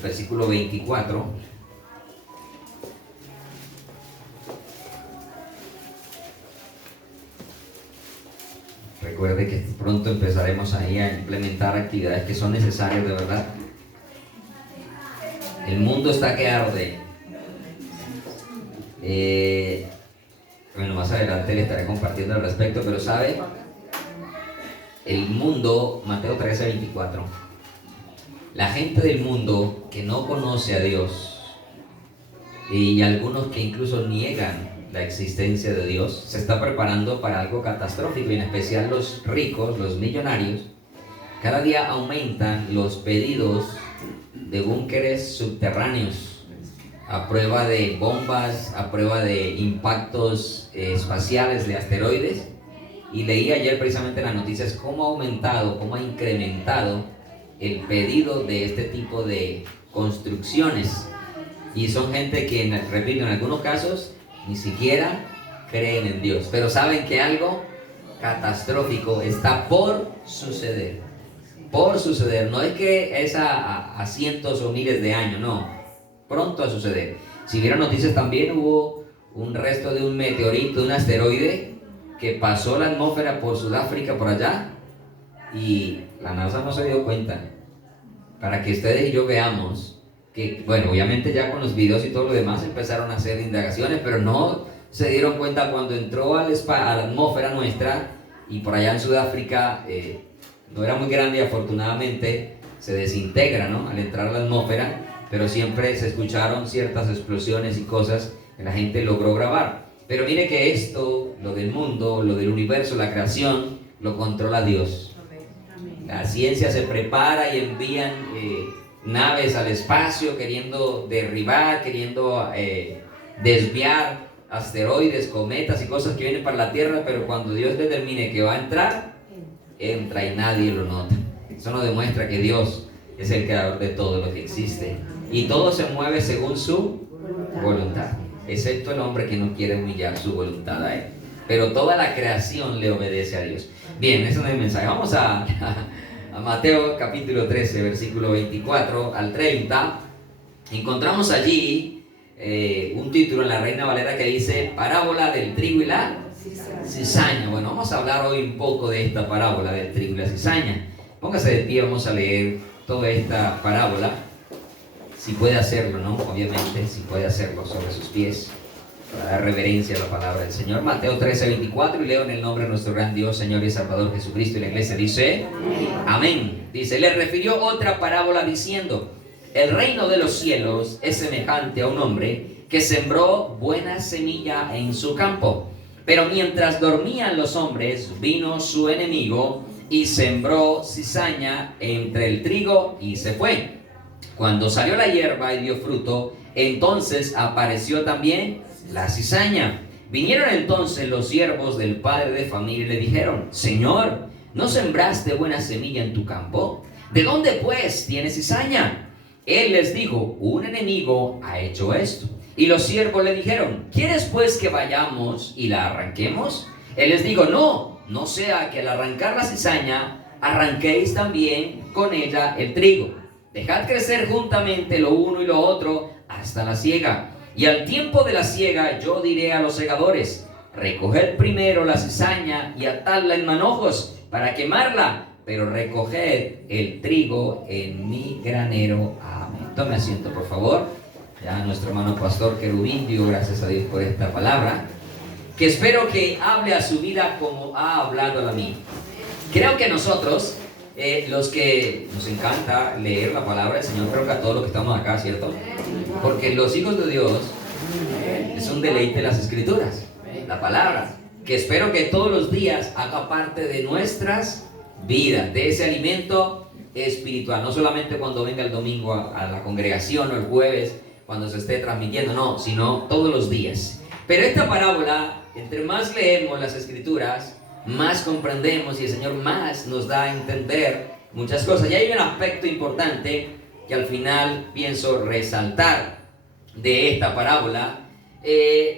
al versículo 24. Recuerde que pronto empezaremos ahí a implementar actividades que son necesarias de verdad. El mundo está que arde. Bueno, más adelante le estaré compartiendo al respecto, pero ¿sabe? El mundo, Mateo 13:24. La gente del mundo que no conoce a Dios y algunos que incluso niegan la existencia de Dios, se está preparando para algo catastrófico, y en especial los ricos, los millonarios. Cada día aumentan los pedidos de búnkeres subterráneos a prueba de bombas, a prueba de impactos espaciales de asteroides. Y leí ayer precisamente las noticias cómo ha aumentado, cómo ha incrementado el pedido de este tipo de construcciones. Y son gente que, repito, en algunos casos ni siquiera creen en Dios, pero saben que algo catastrófico está por suceder. Por suceder, no es que es a cientos o miles de años, no, pronto a suceder. Si vieron noticias también, hubo un resto de un meteorito, un asteroide que pasó la atmósfera por Sudáfrica, por allá, y la NASA no se dio cuenta. Para que ustedes y yo veamos que, bueno, obviamente ya con los videos y todo lo demás empezaron a hacer indagaciones, pero no se dieron cuenta cuando entró a la atmósfera nuestra, y por allá en Sudáfrica no era muy grande y afortunadamente se desintegra, ¿no?, al entrar a la atmósfera, pero siempre se escucharon ciertas explosiones y cosas que la gente logró grabar. Pero mire que esto, lo del mundo, lo del universo, la creación, lo controla Dios. La ciencia se prepara y envían naves al espacio queriendo derribar, queriendo desviar asteroides, cometas y cosas que vienen para la Tierra, pero cuando Dios determine que va a entrar, entra y nadie lo nota. Eso nos demuestra que Dios es el creador de todo lo que existe y todo se mueve según su voluntad, excepto el hombre que no quiere humillar su voluntad a él, pero toda la creación le obedece a Dios. Bien, ese no es el mensaje. Vamos a Mateo capítulo 13, versículo 24 al 30. Encontramos allí un título en la Reina Valera que dice parábola del trigo y la cizaña. Bueno, vamos a hablar hoy un poco de esta parábola del trigo y la cizaña. Póngase de pie, vamos a leer toda esta parábola, si puede hacerlo, ¿no? Obviamente, si puede hacerlo sobre sus pies, para dar reverencia a la palabra del Señor. Mateo 13:24, y leo en el nombre de nuestro gran Dios, Señor y Salvador Jesucristo, y la iglesia dice amén. Dice, le refirió otra parábola diciendo, el reino de los cielos es semejante a un hombre que sembró buena semilla en su campo, pero mientras dormían los hombres, vino su enemigo y sembró cizaña entre el trigo y se fue. Cuando salió la hierba y dio fruto, entonces apareció también la cizaña. Vinieron entonces los siervos del padre de familia y le dijeron, Señor, ¿no sembraste buena semilla en tu campo? ¿De dónde pues tienes cizaña? Él les dijo, un enemigo ha hecho esto. Y los siervos le dijeron, ¿quieres pues que vayamos y la arranquemos? Él les dijo, no sea que al arrancar la cizaña, arranquéis también con ella el trigo. Dejad crecer juntamente lo uno y lo otro hasta la siega. Y al tiempo de la siega yo diré a los segadores, recoged primero la cizaña y atadla en manojos para quemarla, pero recoged el trigo en mi granero. Amén. Tome asiento, por favor. Ya nuestro hermano pastor Querubín dio gracias a Dios por esta palabra, que espero que hable a su vida como ha hablado a la mía. Creo que nosotros, los que nos encanta leer la palabra del Señor, creo que a todos los que estamos acá, ¿cierto? Porque los hijos de Dios es un deleite las escrituras, la palabra, que espero que todos los días haga parte de nuestras vidas, de ese alimento espiritual, no solamente cuando venga el domingo a la congregación o el jueves cuando se esté transmitiendo, no, sino todos los días. Pero esta parábola, entre más leemos las escrituras, más comprendemos y el Señor más nos da a entender muchas cosas. Y hay un aspecto importante que al final pienso resaltar de esta parábola,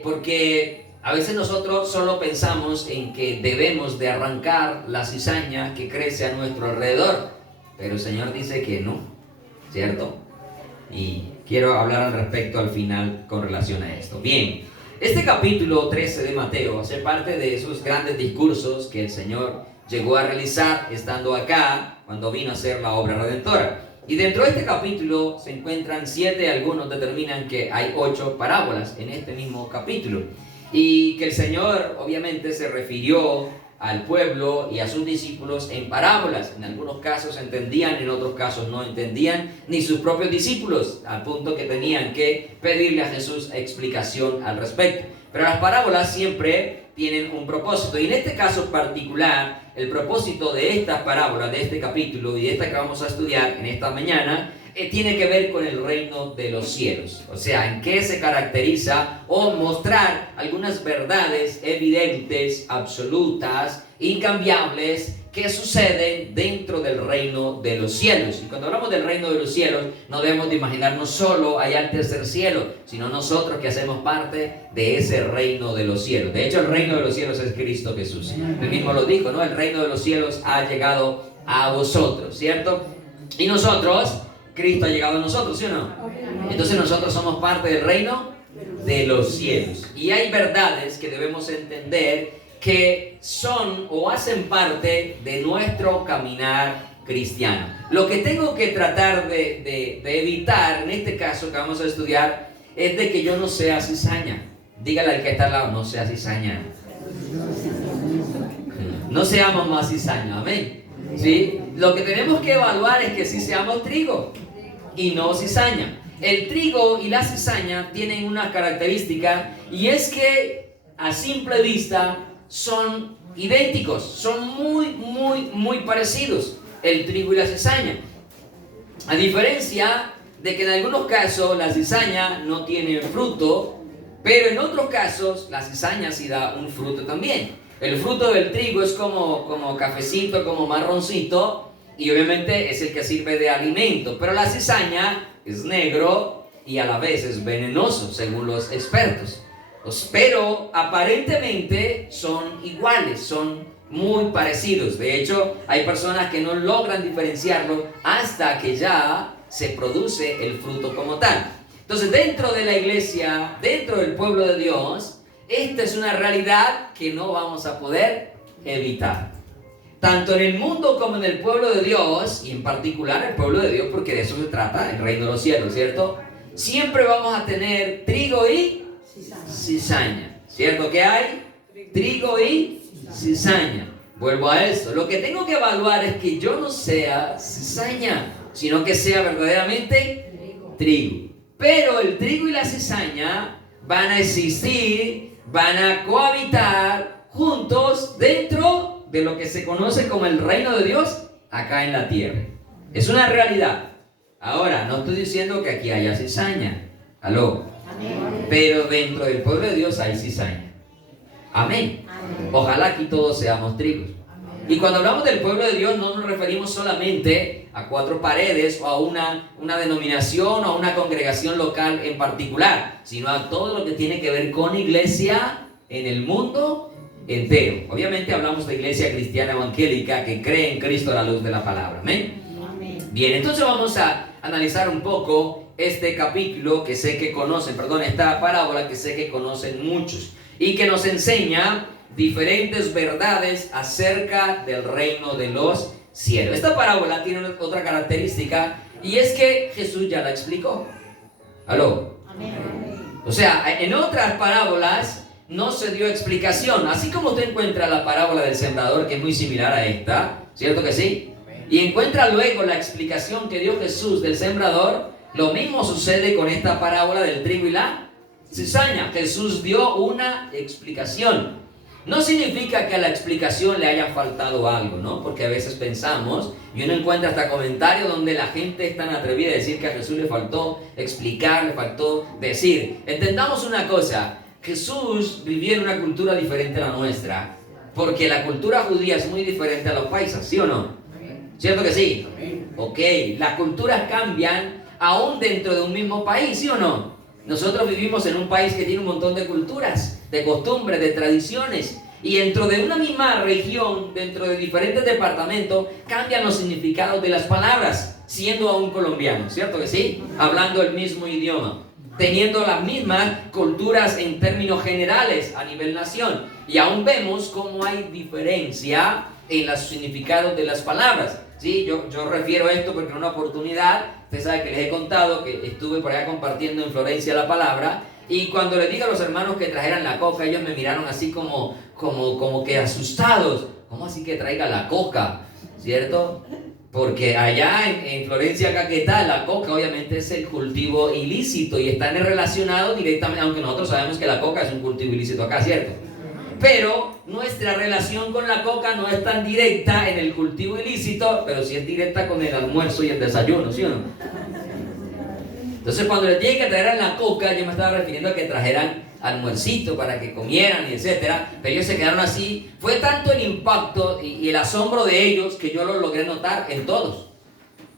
porque a veces nosotros solo pensamos en que debemos de arrancar la cizaña que crece a nuestro alrededor, pero el Señor dice que no, ¿cierto? Y quiero hablar al respecto al final con relación a esto. Bien, este capítulo 13 de Mateo hace parte de esos grandes discursos que el Señor llegó a realizar estando acá cuando vino a hacer la obra redentora. Y dentro de este capítulo se encuentran 7, algunos determinan que hay 8 parábolas en este mismo capítulo. Y que el Señor obviamente se refirió al pueblo y a sus discípulos en parábolas. En algunos casos entendían, en otros casos no entendían, ni sus propios discípulos, al punto que tenían que pedirle a Jesús explicación al respecto. Pero las parábolas siempre tienen un propósito, y en este caso particular, el propósito de estas parábolas, de este capítulo y de esta que vamos a estudiar en esta mañana, tiene que ver con el reino de los cielos. O sea, en qué se caracteriza, o mostrar algunas verdades evidentes, absolutas, incambiables, que suceden dentro del reino de los cielos. Y cuando hablamos del reino de los cielos, no debemos de imaginarnos solo allá al tercer cielo, sino nosotros que hacemos parte de ese reino de los cielos. De hecho, el reino de los cielos es Cristo Jesús. Él mismo lo dijo, ¿no? El reino de los cielos ha llegado a vosotros, ¿cierto? Y nosotros, Cristo ha llegado a nosotros, ¿sí o no? Entonces nosotros somos parte del reino de los cielos. Y hay verdades que debemos entender que son o hacen parte de nuestro caminar cristiano. Lo que tengo que tratar de evitar en este caso que vamos a estudiar es de que yo no sea cizaña. Dígale al que está al lado, no sea cizaña. No seamos más cizaña, amén. ¿Sí? Lo que tenemos que evaluar es que sí seamos trigo y no cizaña. El trigo y la cizaña tienen una característica, y es que a simple vista son idénticos, son muy parecidos, el trigo y la cizaña. A diferencia de que en algunos casos la cizaña no tiene fruto, pero en otros casos la cizaña sí da un fruto también. El fruto del trigo es como cafecito, como marroncito, y obviamente es el que sirve de alimento, pero la cizaña es negro y a la vez es venenoso, según los expertos. Pero aparentemente son iguales, son muy parecidos. De hecho, hay personas que no logran diferenciarlo hasta que ya se produce el fruto como tal. Entonces, dentro de la iglesia, dentro del pueblo de Dios, esta es una realidad que no vamos a poder evitar. Tanto en el mundo como en el pueblo de Dios, y en particular el pueblo de Dios, porque de eso se trata, el reino de los cielos, ¿cierto? Siempre vamos a tener trigo y cizaña, ¿cierto? Que hay trigo y cizaña. Vuelvo a eso. Lo que tengo que evaluar es que yo no sea cizaña, sino que sea verdaderamente trigo. Pero el trigo y la cizaña van a existir, van a cohabitar juntos dentro de lo que se conoce como el reino de Dios acá en la tierra. Es una realidad. Ahora, no estoy diciendo que aquí haya cizaña. ¿Aló? Amén. Pero dentro del pueblo de Dios hay cizaña. Amén. Amén. Ojalá aquí todos seamos trigos. Amén. Y cuando hablamos del pueblo de Dios no nos referimos solamente a 4 paredes o a una denominación o a una congregación local en particular, sino a todo lo que tiene que ver con iglesia en el mundo entero. Obviamente hablamos de iglesia cristiana evangélica que cree en Cristo a la luz de la palabra. Amén. Amén. Bien, entonces vamos a analizar un poco este capítulo que sé que conocen, esta parábola que sé que conocen muchos, y que nos enseña diferentes verdades acerca del reino de los cielos. Esta parábola tiene otra característica, y es que Jesús ya la explicó. ¿Aló? Amén. O sea, en otras parábolas no se dio explicación, así como usted encuentra la parábola del sembrador, que es muy similar a esta, ¿cierto que sí? Y encuentra luego la explicación que dio Jesús del sembrador. Lo mismo sucede con esta parábola del trigo y la cizaña. Jesús dio una explicación. No significa que a la explicación le haya faltado algo, ¿no? Porque a veces pensamos, y uno encuentra hasta comentarios donde la gente es tan atrevida a decir que a Jesús le faltó explicar, le faltó decir. Entendamos una cosa, Jesús vivía en una cultura diferente a la nuestra, porque la cultura judía es muy diferente a los paisas, ¿sí o no? ¿Cierto que sí? Ok, las culturas cambian aún dentro de un mismo país, ¿sí o no? Nosotros vivimos en un país que tiene un montón de culturas, de costumbres, de tradiciones, y dentro de una misma región, dentro de diferentes departamentos, cambian los significados de las palabras. siendo aún colombianos, ¿cierto que sí? Hablando el mismo idioma, teniendo las mismas culturas en términos generales a nivel nación. Y aún vemos cómo hay diferencia en los significados de las palabras. ¿Sí? Yo refiero a esto porque en una oportunidad, usted sabe que les he contado que estuve por allá compartiendo en Florencia la palabra, y cuando les dije a los hermanos que trajeran la coca, ellos me miraron así como que asustados. ¿Cómo así que traiga la coca? ¿Cierto? Porque allá en Florencia, Caquetá, la coca obviamente es el cultivo ilícito y están relacionados directamente, aunque nosotros sabemos que la coca es un cultivo ilícito acá, ¿cierto? Pero nuestra relación con la coca no es tan directa en el cultivo ilícito, pero sí es directa con el almuerzo y el desayuno, ¿sí o no? Entonces cuando les dije que trajeran la coca, yo me estaba refiriendo a que trajeran almuercito para que comieran y etcétera, pero ellos se quedaron así. Fue tanto el impacto y el asombro de ellos que yo lo logré notar en todos.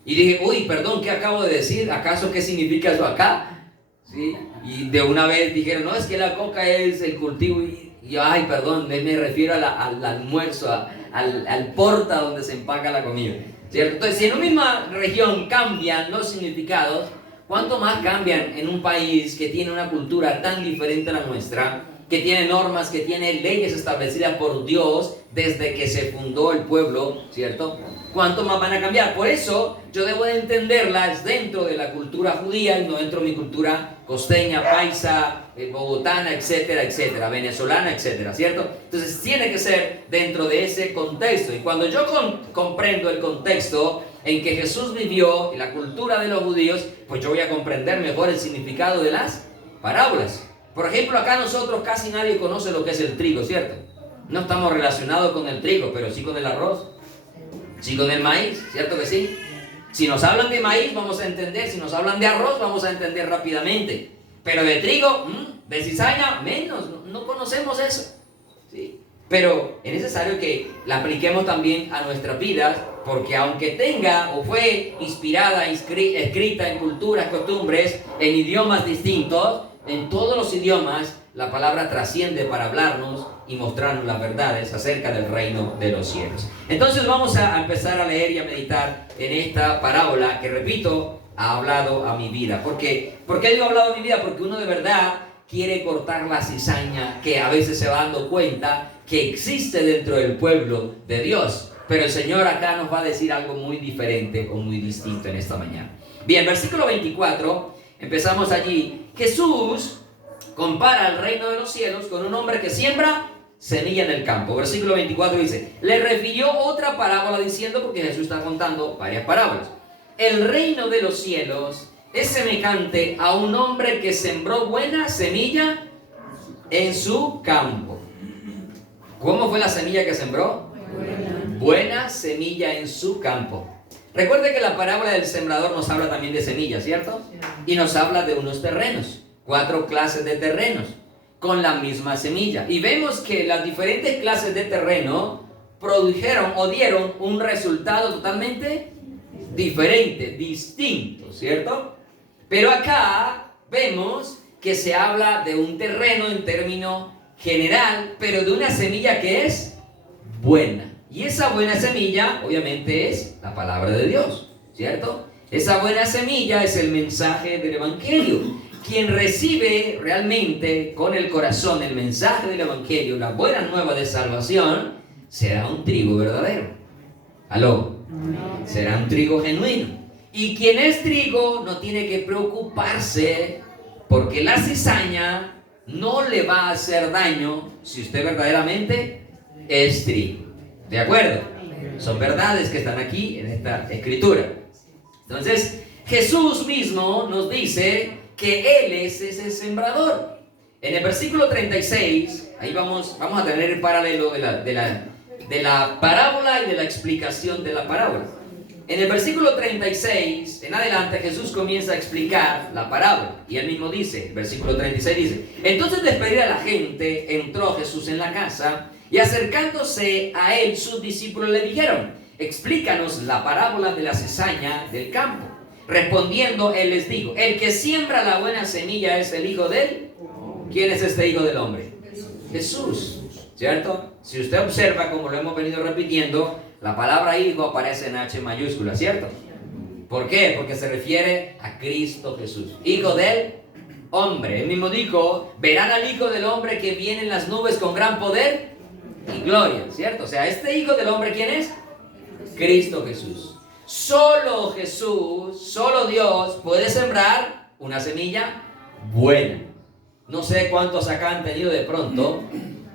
Y dije, uy, perdón, ¿qué acabo de decir? ¿Acaso qué significa eso acá? ¿Sí? Y de una vez dijeron, no, es que la coca es el cultivo. Y yo, ay, perdón, me refiero al almuerzo, al porta donde se empaca la comida, ¿cierto? Entonces, si en una misma región cambian los significados, ¿cuánto más cambian en un país que tiene una cultura tan diferente a la nuestra, que tiene normas, que tiene leyes establecidas por Dios desde que se fundó el pueblo, ¿cierto? ¿Cuánto más van a cambiar? Por eso yo debo de entenderlas dentro de la cultura judía y no dentro de mi cultura costeña, paisa, bogotana, etcétera, etcétera, venezolana, etcétera, ¿cierto? Entonces tiene que ser dentro de ese contexto. Y cuando yo comprendo el contexto en que Jesús vivió y la cultura de los judíos, pues yo voy a comprender mejor el significado de las parábolas. Por ejemplo, acá nosotros casi nadie conoce lo que es el trigo, ¿cierto? No estamos relacionados con el trigo, pero sí con el arroz, sí con el maíz, ¿cierto que sí? Si nos hablan de maíz vamos a entender, si nos hablan de arroz vamos a entender rápidamente, pero de trigo, de cizaña, menos, no conocemos eso, ¿sí? Pero es necesario que la apliquemos también a nuestras vidas, porque aunque tenga o fue inspirada, escrita en culturas, costumbres, en idiomas distintos, en todos los idiomas la palabra trasciende para hablarnos y mostrarnos las verdades acerca del reino de los cielos. Entonces vamos a empezar a leer y a meditar en esta parábola que, repito, ha hablado a mi vida. ¿Por qué digo ha hablado a mi vida? Porque uno de verdad quiere cortar la cizaña que a veces se va dando cuenta que existe dentro del pueblo de Dios. Pero el Señor acá nos va a decir algo muy diferente o muy distinto en esta mañana. Bien, versículo 24, empezamos allí. Jesús compara el reino de los cielos con un hombre que siembra semilla en el campo. Versículo 24 dice, le refirió otra parábola diciendo, porque Jesús está contando varias parábolas. El reino de los cielos es semejante a un hombre que sembró buena semilla en su campo. ¿Cómo fue la semilla que sembró? Buena semilla en su campo. Recuerde que la parábola del sembrador nos habla también de semillas, ¿cierto? Y nos habla de unos terrenos, 4 clases de terrenos con la misma semilla. Y vemos que las diferentes clases de terreno produjeron o dieron un resultado totalmente diferente, distinto, ¿cierto? Pero acá vemos que se habla de un terreno en término general, pero de una semilla que es buena. Y esa buena semilla, obviamente, es la palabra de Dios, ¿cierto? Esa buena semilla es el mensaje del Evangelio. Quien recibe realmente con el corazón el mensaje del Evangelio, la buena nueva de salvación, será un trigo verdadero. ¿Aló? Será un trigo genuino. Y quien es trigo no tiene que preocuparse, porque la cizaña no le va a hacer daño si usted verdaderamente es trigo. ¿De acuerdo? Son verdades que están aquí en esta escritura. Entonces, Jesús mismo nos dice que Él es ese sembrador. En el versículo 36, ahí vamos a tener el paralelo de la parábola y de la explicación de la parábola. En el versículo 36, en adelante, Jesús comienza a explicar la parábola. Y Él mismo dice, el versículo 36 dice, entonces despedida a la gente, entró Jesús en la casa, y acercándose a Él, sus discípulos le dijeron, explícanos la parábola de la cizaña del campo. Respondiendo, Él les dijo, el que siembra la buena semilla es el Hijo de Él. ¿Quién es este Hijo del Hombre? Jesús, ¿cierto? Si usted observa, como lo hemos venido repitiendo, la palabra hijo aparece en H mayúscula, ¿cierto? ¿Por qué? Porque se refiere a Cristo Jesús, Hijo del Hombre. Él mismo dijo, verán al Hijo del Hombre que viene en las nubes con gran poder y gloria, ¿cierto? O sea, este Hijo del Hombre, ¿quién es? Cristo Jesús. Solo Jesús, solo Dios puede sembrar una semilla buena. No sé cuántos acá han tenido de pronto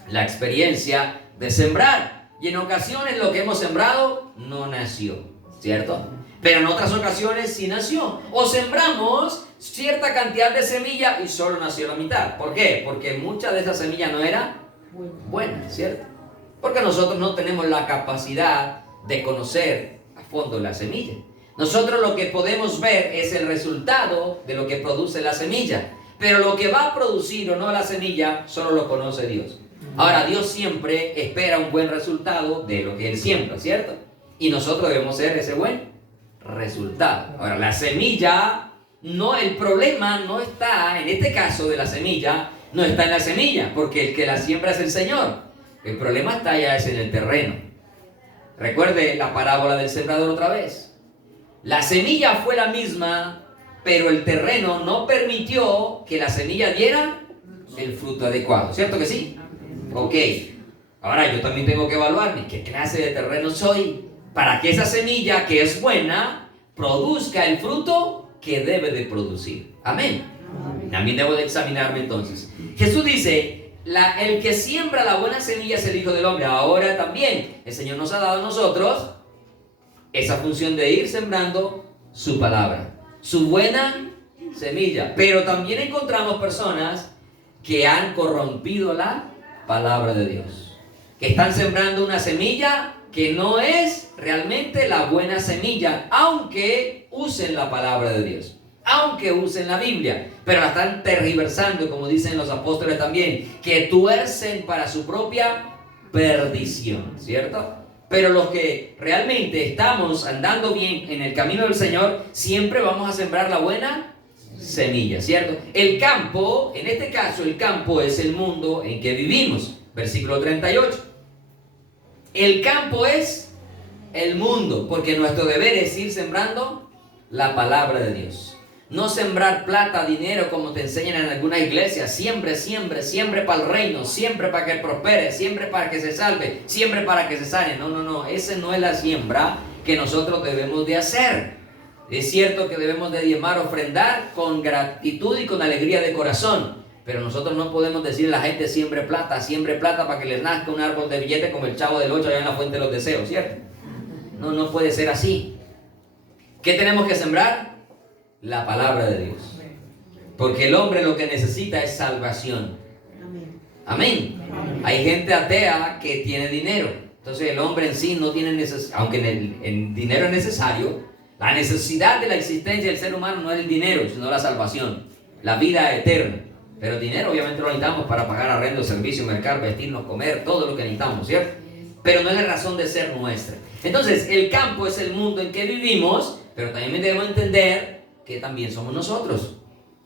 la experiencia de sembrar, y en ocasiones lo que hemos sembrado no nació, ¿cierto? Pero en otras ocasiones sí nació. O sembramos cierta cantidad de semilla y solo nació la mitad. ¿Por qué? Porque mucha de esa semilla no era buena, ¿cierto? Porque nosotros no tenemos la capacidad de conocer a fondo la semilla. Nosotros lo que podemos ver es el resultado de lo que produce la semilla, pero lo que va a producir o no la semilla solo lo conoce Dios. Ahora, Dios siempre espera un buen resultado de lo que Él siembra, ¿cierto? Y nosotros debemos ser ese buen resultado. Ahora, la semilla, no, el problema no está, en este caso de la semilla, no está en la semilla, porque el que la siembra es el Señor. El problema está ya es en el terreno. Recuerde la parábola del sembrador otra vez. La semilla fue la misma, pero el terreno no permitió que la semilla diera el fruto adecuado, ¿cierto que sí? Ok, ahora yo también tengo que evaluarme qué clase de terreno soy para que esa semilla que es buena produzca el fruto que debe de producir. Amén. También debo de examinarme entonces. Jesús dice, el que siembra la buena semilla es el Hijo del Hombre. Ahora también el Señor nos ha dado a nosotros esa función de ir sembrando su palabra, su buena semilla. Pero también encontramos personas que han corrompido la palabra de Dios, que están sembrando una semilla que no es realmente la buena semilla, aunque usen la palabra de Dios, aunque usen la Biblia, pero la están tergiversando, como dicen los apóstoles también, que tuercen para su propia perdición, ¿cierto? Pero los que realmente estamos andando bien en el camino del Señor, siempre vamos a sembrar la buena semilla, ¿cierto? El campo, en este caso el campo es el mundo en que vivimos. Versículo 38. El campo es el mundo, porque nuestro deber es ir sembrando la palabra de Dios. No sembrar plata, dinero, como te enseñan en alguna iglesia. Siempre, siempre, siempre para el reino, siempre para que prospere, siempre para que se salve, siempre para que se sane. No, no, no, esa no es la siembra que nosotros debemos de hacer. Es cierto que debemos de diezmar, ofrendar con gratitud y con alegría de corazón, pero nosotros no podemos decirle a la gente siempre plata para que les nazca un árbol de billete como el Chavo del 8 allá en la Fuente de los Deseos, ¿cierto? No, no puede ser así. ¿Qué tenemos que sembrar? La palabra de Dios. Porque el hombre lo que necesita es salvación. Amén. Hay gente atea que tiene dinero. Entonces el hombre en sí no tiene necesidad, aunque el dinero es necesario. La necesidad de la existencia del ser humano no es el dinero, sino la salvación, la vida eterna. Pero el dinero obviamente lo necesitamos para pagar arrendo, servicio, mercar, vestirnos, comer, todo lo que necesitamos, ¿cierto? Pero no es la razón de ser nuestra. Entonces, el campo es el mundo en que vivimos, pero también debemos entender que también somos nosotros,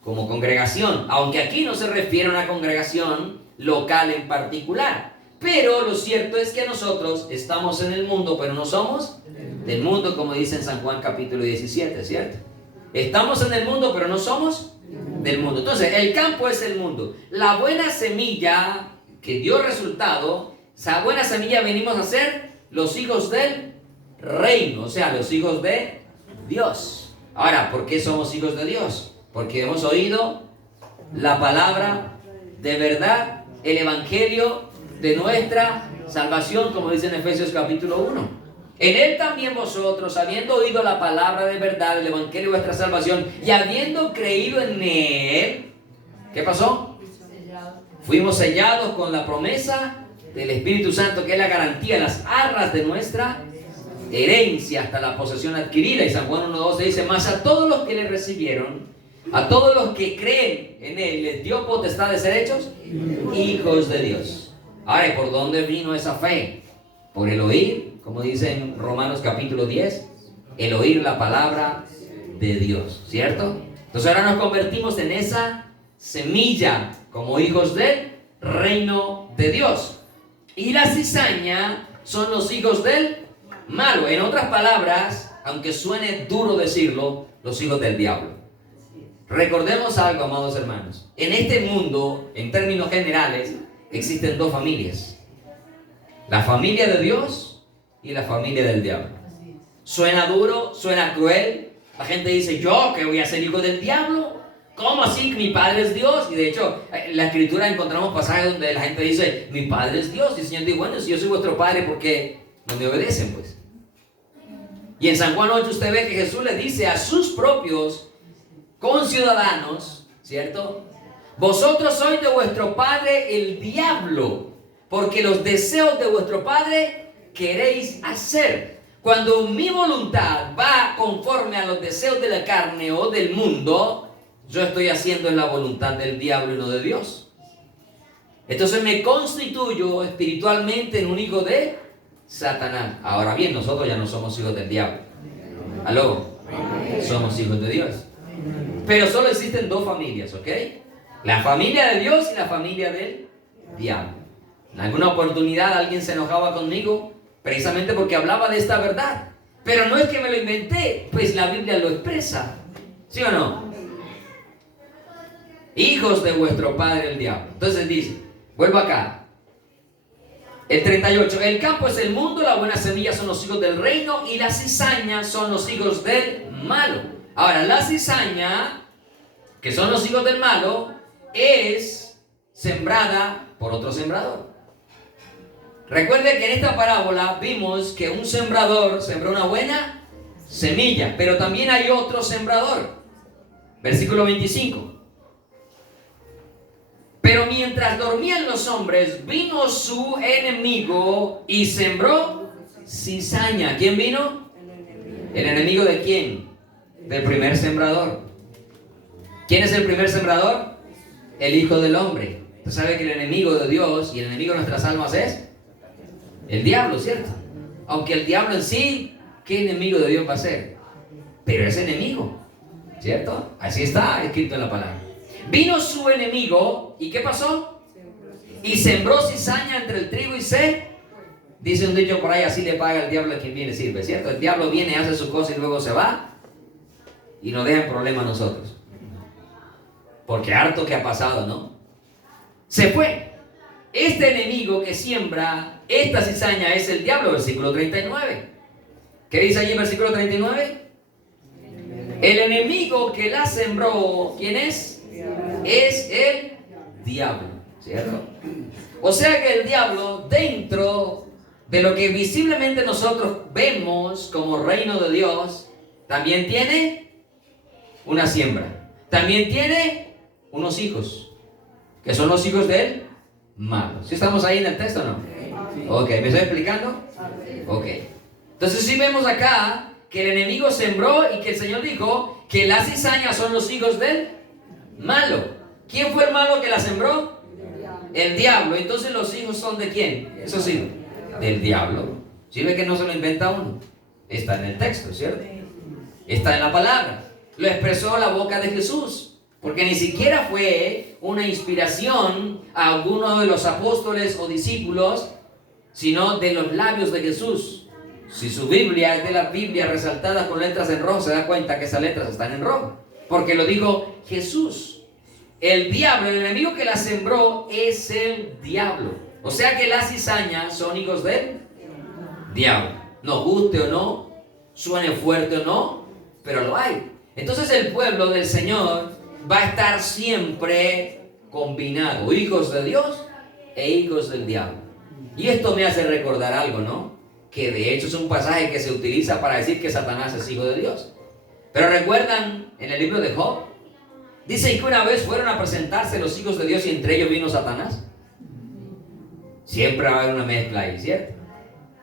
como congregación. Aunque aquí no se refiere a una congregación local en particular. Pero lo cierto es que nosotros estamos en el mundo, pero no somos del mundo, como dice en San Juan capítulo 17, ¿cierto? Estamos en el mundo, pero no somos del mundo. Entonces, el campo es el mundo. La buena semilla que dio resultado, esa buena semilla venimos a ser los hijos del reino, o sea, los hijos de Dios. Ahora, ¿por qué somos hijos de Dios? Porque hemos oído la palabra de verdad, el evangelio de nuestra salvación, como dice en Efesios capítulo 1. En él también vosotros, habiendo oído la palabra de verdad, el evangelio de vuestra salvación, y habiendo creído en él, ¿qué pasó? Fuimos sellados con la promesa del Espíritu Santo, que es la garantía, las arras de nuestra herencia hasta la posesión adquirida. Y San Juan 1:12 dice, mas a todos los que le recibieron, a todos los que creen en él, les dio potestad de ser hechos hijos de Dios. Ahora, ¿y por dónde vino esa fe? Por el oír, como dice en Romanos capítulo 10, el oír la palabra de Dios, ¿cierto? Entonces ahora nos convertimos en esa semilla como hijos del reino de Dios. Y la cizaña son los hijos del malo. En otras palabras, aunque suene duro decirlo, los hijos del diablo. Recordemos algo, amados hermanos. En este mundo, en términos generales, existen dos familias. La familia de Dios y la familia del diablo. Suena duro, suena cruel. La gente dice, ¿yo que voy a ser hijo del diablo? ¿Cómo así que mi padre es Dios? Y de hecho, en la escritura encontramos pasajes donde la gente dice, mi padre es Dios. Y el Señor dice, bueno, si yo soy vuestro padre, ¿por qué no me obedecen, pues? Y en San Juan 8 usted ve que Jesús le dice a sus propios conciudadanos, ¿cierto? Vosotros sois de vuestro padre el diablo, porque los deseos de vuestro padre queréis hacer. Cuando mi voluntad va conforme a los deseos de la carne o del mundo, yo estoy haciendo en la voluntad del diablo y no de Dios. Entonces me constituyo espiritualmente en un hijo de Satanás. Ahora bien, nosotros ya no somos hijos del diablo. ¿Aló? Somos hijos de Dios. Pero solo existen dos familias, ¿ok? La familia de Dios y la familia del diablo. En alguna oportunidad alguien se enojaba conmigo precisamente porque hablaba de esta verdad. Pero no es que me lo inventé, pues la Biblia lo expresa. ¿Sí o no? Hijos de vuestro padre el diablo. Entonces dice, vuelvo acá. El 38, el campo es el mundo, la buena semilla son los hijos del reino y la cizaña son los hijos del malo. Ahora, la cizaña, que son los hijos del malo, es sembrada por otro sembrador. Recuerde que en esta parábola vimos que un sembrador sembró una buena semilla, pero también hay otro sembrador. Versículo 25. Pero mientras dormían los hombres, vino su enemigo y sembró cizaña. ¿Quién vino? ¿El enemigo de quién? Del primer sembrador. ¿Quién es el primer sembrador? El Hijo del Hombre. Usted sabe que el enemigo de Dios y el enemigo de nuestras almas es el diablo, ¿cierto? Aunque el diablo en sí, ¿qué enemigo de Dios va a ser? Pero es enemigo, ¿cierto? Así está escrito en la palabra. Vino su enemigo, ¿y qué pasó? Y sembró cizaña entre el trigo y se... Dice un dicho por ahí, así le paga el diablo a quien viene sirve, ¿cierto? El diablo viene, hace su cosa y luego se va y nos deja en problema a nosotros. Porque harto que ha pasado, ¿no? Se fue. Este enemigo que siembra esta cizaña es el diablo, versículo 39. ¿Qué dice allí en versículo 39? El enemigo que la sembró, ¿quién es? Es el diablo, ¿cierto? O sea que el diablo, dentro de lo que visiblemente nosotros vemos como reino de Dios, también tiene una siembra, también tiene unos hijos, que son los hijos del malo. ¿Sí estamos ahí en el texto o no? Ok, ¿me estoy explicando? Ok. Entonces sí vemos acá que el enemigo sembró y que el Señor dijo que las cizañas son los hijos del malo. ¿Quién fue el malo que la sembró? El diablo. Entonces los hijos son ¿de quién? Esos hijos del diablo. ¿Sí ve que no se lo inventa uno? Está en el texto, ¿cierto? Está en la palabra. Lo expresó la boca de Jesús. Porque ni siquiera fue una inspiración a alguno de los apóstoles o discípulos, sino de los labios de Jesús. Si su Biblia es de la Biblia resaltada con letras en rojo, se da cuenta que esas letras están en rojo. Porque lo dijo Jesús. El diablo, el enemigo que la sembró es el diablo. O sea que las cizañas son hijos del diablo. Nos guste o no, suene fuerte o no, pero lo hay. Entonces el pueblo del Señor va a estar siempre combinado. Hijos de Dios e hijos del diablo. Y esto me hace recordar algo, ¿no? Que de hecho es un pasaje que se utiliza para decir que Satanás es hijo de Dios. Pero recuerdan en el libro de Job, dice que una vez fueron a presentarse los hijos de Dios y entre ellos vino Satanás. Siempre va a haber una mezcla ahí, ¿cierto?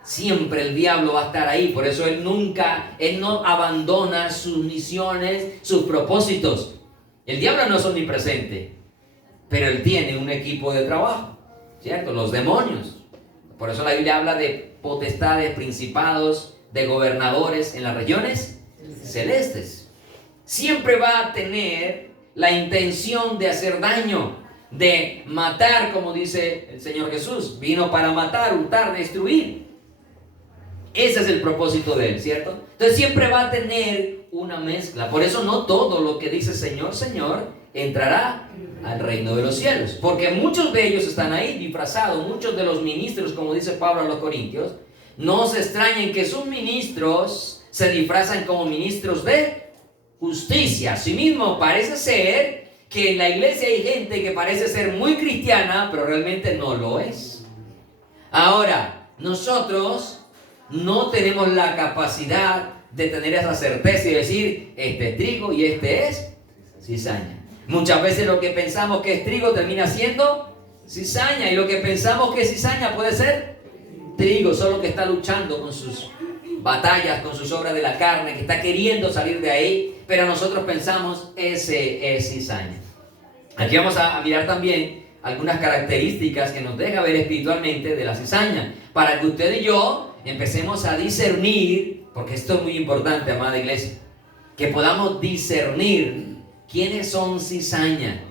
Siempre el diablo va a estar ahí. Por eso él no abandona sus misiones, sus propósitos. El diablo no es omnipresente, pero él tiene un equipo de trabajo, ¿cierto? Los demonios. Por eso la Biblia habla de potestades, principados, de gobernadores en las regiones celestes. Siempre va a tener la intención de hacer daño, de matar, como dice el Señor Jesús. Vino para matar, hurtar, destruir. Ese es el propósito de Él, ¿cierto? Entonces siempre va a tener una mezcla. Por eso no todo lo que dice Señor, Señor, entrará al reino de los cielos. Porque muchos de ellos están ahí disfrazados. Muchos de los ministros, como dice Pablo a los Corintios, no se extrañen que sus ministros se disfrazan como ministros de justicia. Asimismo, parece ser que en la iglesia hay gente que parece ser muy cristiana, pero realmente no lo es. Ahora, nosotros no tenemos la capacidad de tener esa certeza y decir, este es trigo y este es cizaña. Muchas veces lo que pensamos que es trigo termina siendo cizaña, y lo que pensamos que es cizaña puede ser trigo, solo que está luchando con sus batallas, con sus obras de la carne, que está queriendo salir de ahí, pero nosotros pensamos, ese es cizaña. Aquí vamos a mirar también algunas características que nos deja ver espiritualmente de la cizaña, para que usted y yo empecemos a discernir, porque esto es muy importante, amada iglesia, que podamos discernir quiénes son cizaña,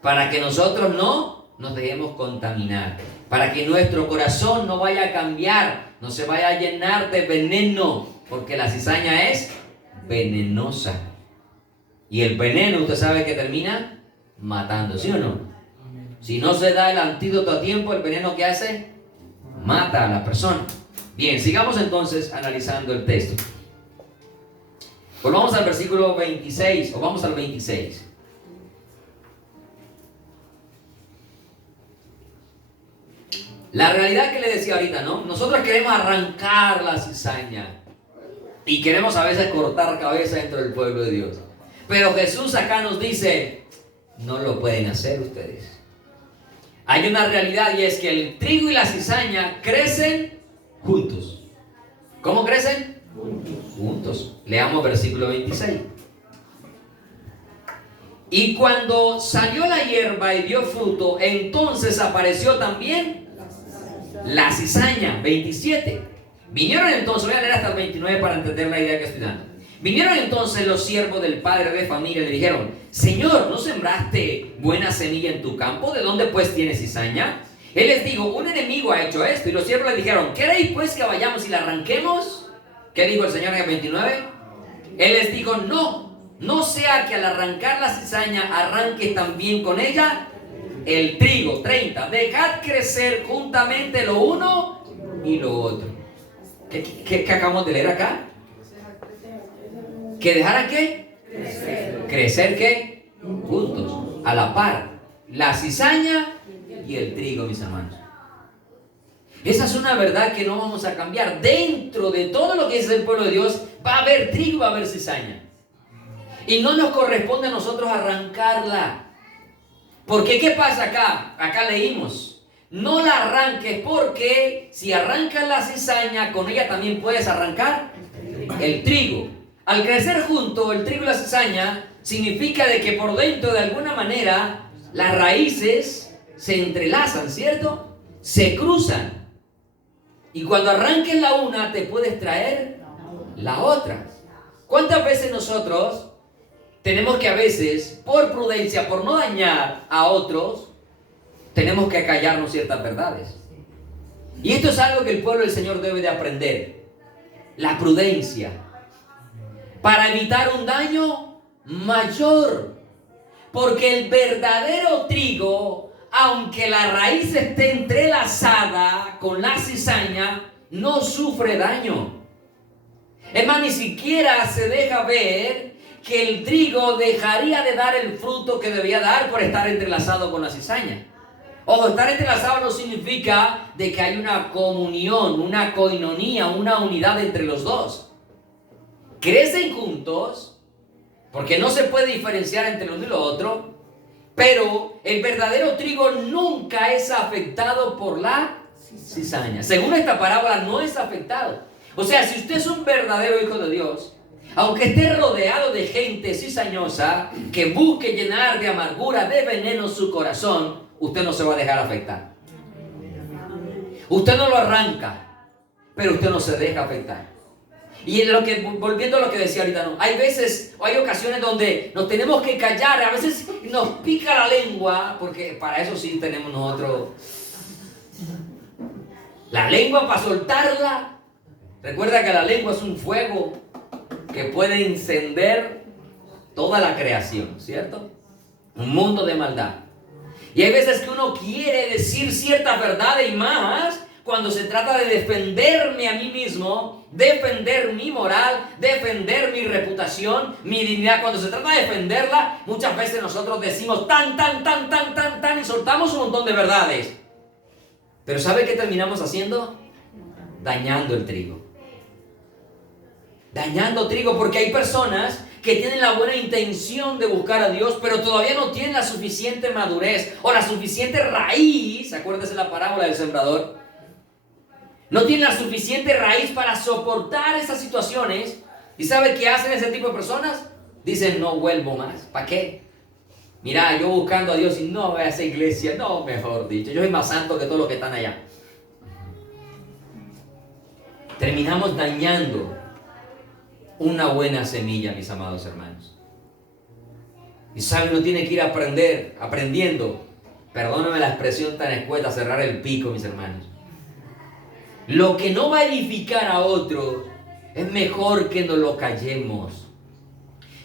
para que nosotros no nos dejemos contaminar, para que nuestro corazón no vaya a cambiar, no se vaya a llenar de veneno, porque la cizaña es venenosa. Y el veneno, usted sabe que termina matando, ¿sí o no? Si no se da el antídoto a tiempo, el veneno que hace, mata a la persona. Bien, sigamos entonces analizando el texto. Volvamos al versículo 26, o vamos al 26. La realidad que le decía ahorita, ¿no? Nosotros queremos arrancar la cizaña y queremos a veces cortar cabeza dentro del pueblo de Dios. Pero Jesús acá nos dice, no lo pueden hacer ustedes. Hay una realidad, y es que el trigo y la cizaña crecen juntos. ¿Cómo crecen? Juntos. Leamos versículo 26. Y cuando salió la hierba y dio fruto, entonces apareció también la cizaña. 27. Vinieron entonces, voy a leer hasta el 29 para entender la idea que estoy dando. Vinieron entonces los siervos del padre de familia y le dijeron, Señor, ¿no sembraste buena semilla en tu campo? ¿De dónde pues tienes cizaña? Él les dijo, un enemigo ha hecho esto. Y los siervos le dijeron, ¿queréis pues que vayamos y la arranquemos? ¿Qué dijo el Señor en el 29? Él les dijo, no sea que al arrancar la cizaña arranque también con ella el trigo. 30. Dejad crecer juntamente lo uno y lo otro. ¿Qué acabamos de leer acá? ¿Que dejara qué? Crecer qué? Juntos, a la par. La cizaña y el trigo, mis hermanos. Esa es una verdad que no vamos a cambiar. Dentro de todo lo que es el pueblo de Dios, va a haber trigo, va a haber cizaña. Y no nos corresponde a nosotros arrancarla. Porque ¿qué pasa acá? Acá leímos, no la arranques, porque si arrancas la cizaña, con ella también puedes arrancar el trigo. Al crecer junto el trigo y la cizaña, significa de que por dentro de alguna manera las raíces se entrelazan, ¿cierto? Se cruzan. Y cuando arranques la una, te puedes traer la otra. ¿Cuántas veces nosotros tenemos que a veces, por prudencia, por no dañar a otros, tenemos que callarnos ciertas verdades? Y esto es algo que el pueblo del Señor debe de aprender. La prudencia. Para evitar un daño mayor. Porque el verdadero trigo, aunque la raíz esté entrelazada con la cizaña, no sufre daño. Es más, ni siquiera se deja ver que el trigo dejaría de dar el fruto que debía dar por estar entrelazado con la cizaña. Ojo, estar entrelazado no significa de que hay una comunión, una coinonía, una unidad entre los dos. Crecen juntos, porque no se puede diferenciar entre lo uno y lo otro, pero el verdadero trigo nunca es afectado por la cizaña. Según esta parábola, no es afectado. O sea, si usted es un verdadero hijo de Dios, aunque esté rodeado de gente cizañosa que busque llenar de amargura, de veneno su corazón, usted no se va a dejar afectar. Usted no lo arranca, pero usted no se deja afectar. Y volviendo a lo que decía ahorita, ¿no? Hay veces, o hay ocasiones donde nos tenemos que callar, a veces nos pica la lengua, porque para eso sí tenemos nosotros la lengua para soltarla, Recuerda que la lengua es un fuego que puede encender toda la creación, ¿cierto? Un mundo de maldad. Y hay veces que uno quiere decir ciertas verdades y más cuando se trata de defenderme a mí mismo, defender mi moral, defender mi reputación, mi dignidad. Cuando se trata de defenderla, muchas veces nosotros decimos tan y soltamos un montón de verdades. Pero ¿sabe qué terminamos haciendo? Dañando el trigo. Dañando trigo, porque hay personas que tienen la buena intención de buscar a Dios, pero todavía no tienen la suficiente madurez o la suficiente raíz. Acuérdese la parábola del sembrador. No tienen la suficiente raíz para soportar esas situaciones. ¿Y sabe qué hacen ese tipo de personas? Dicen, no vuelvo más. ¿Para qué? Mira, yo buscando a Dios y no voy a esa iglesia. No, mejor dicho, yo soy más santo que todos los que están allá. Terminamos dañando una buena semilla, mis amados hermanos. Y sabe, uno tiene que ir aprendiendo, perdóname la expresión tan escueta, cerrar el pico, mis hermanos. Lo que no va a edificar a otro, es mejor que nos lo callemos.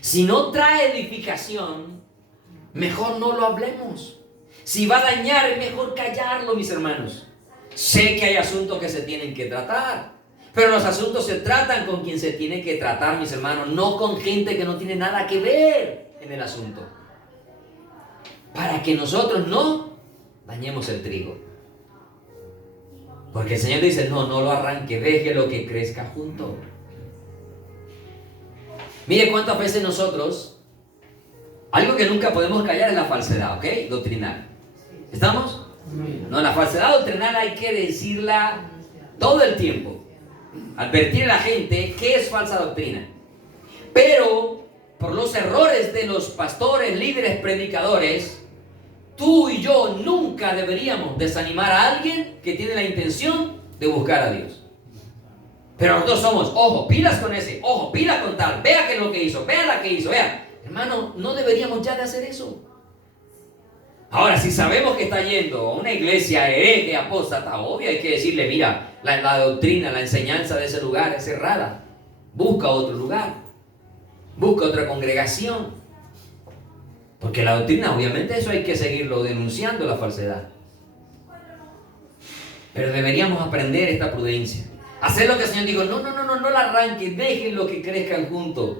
Si no trae edificación, mejor no lo hablemos. Si va a dañar, es mejor callarlo, mis hermanos. Sé que hay asuntos que se tienen que tratar, pero los asuntos se tratan con quien se tiene que tratar, mis hermanos, no con gente que no tiene nada que ver en el asunto. Para que nosotros no dañemos el trigo. Porque el Señor dice, no lo arranque, déjelo que crezca junto. Mire cuántas veces nosotros, algo que nunca podemos callar es la falsedad, ¿ok? Doctrinal. ¿Estamos? No, la falsedad doctrinal hay que decirla todo el tiempo. Advertir a la gente qué es falsa doctrina. Pero por los errores de los pastores, líderes, predicadores, tú y yo nunca deberíamos desanimar a alguien que tiene la intención de buscar a Dios. Pero nosotros somos, ojo, pilas con ese, ojo, pilas con tal, vea qué es lo que hizo, vea la que hizo, vea. Hermano, no deberíamos ya de hacer eso. Ahora, si sabemos que está yendo a una iglesia hereje, apóstata, obvio hay que decirle, mira, la doctrina, la enseñanza de ese lugar es errada. Busca otro lugar, busca otra congregación. Porque la doctrina, obviamente eso hay que seguirlo denunciando, la falsedad. Pero deberíamos aprender esta prudencia. Hacer lo que el Señor dijo, no la arranquen, déjenlo que crezcan juntos.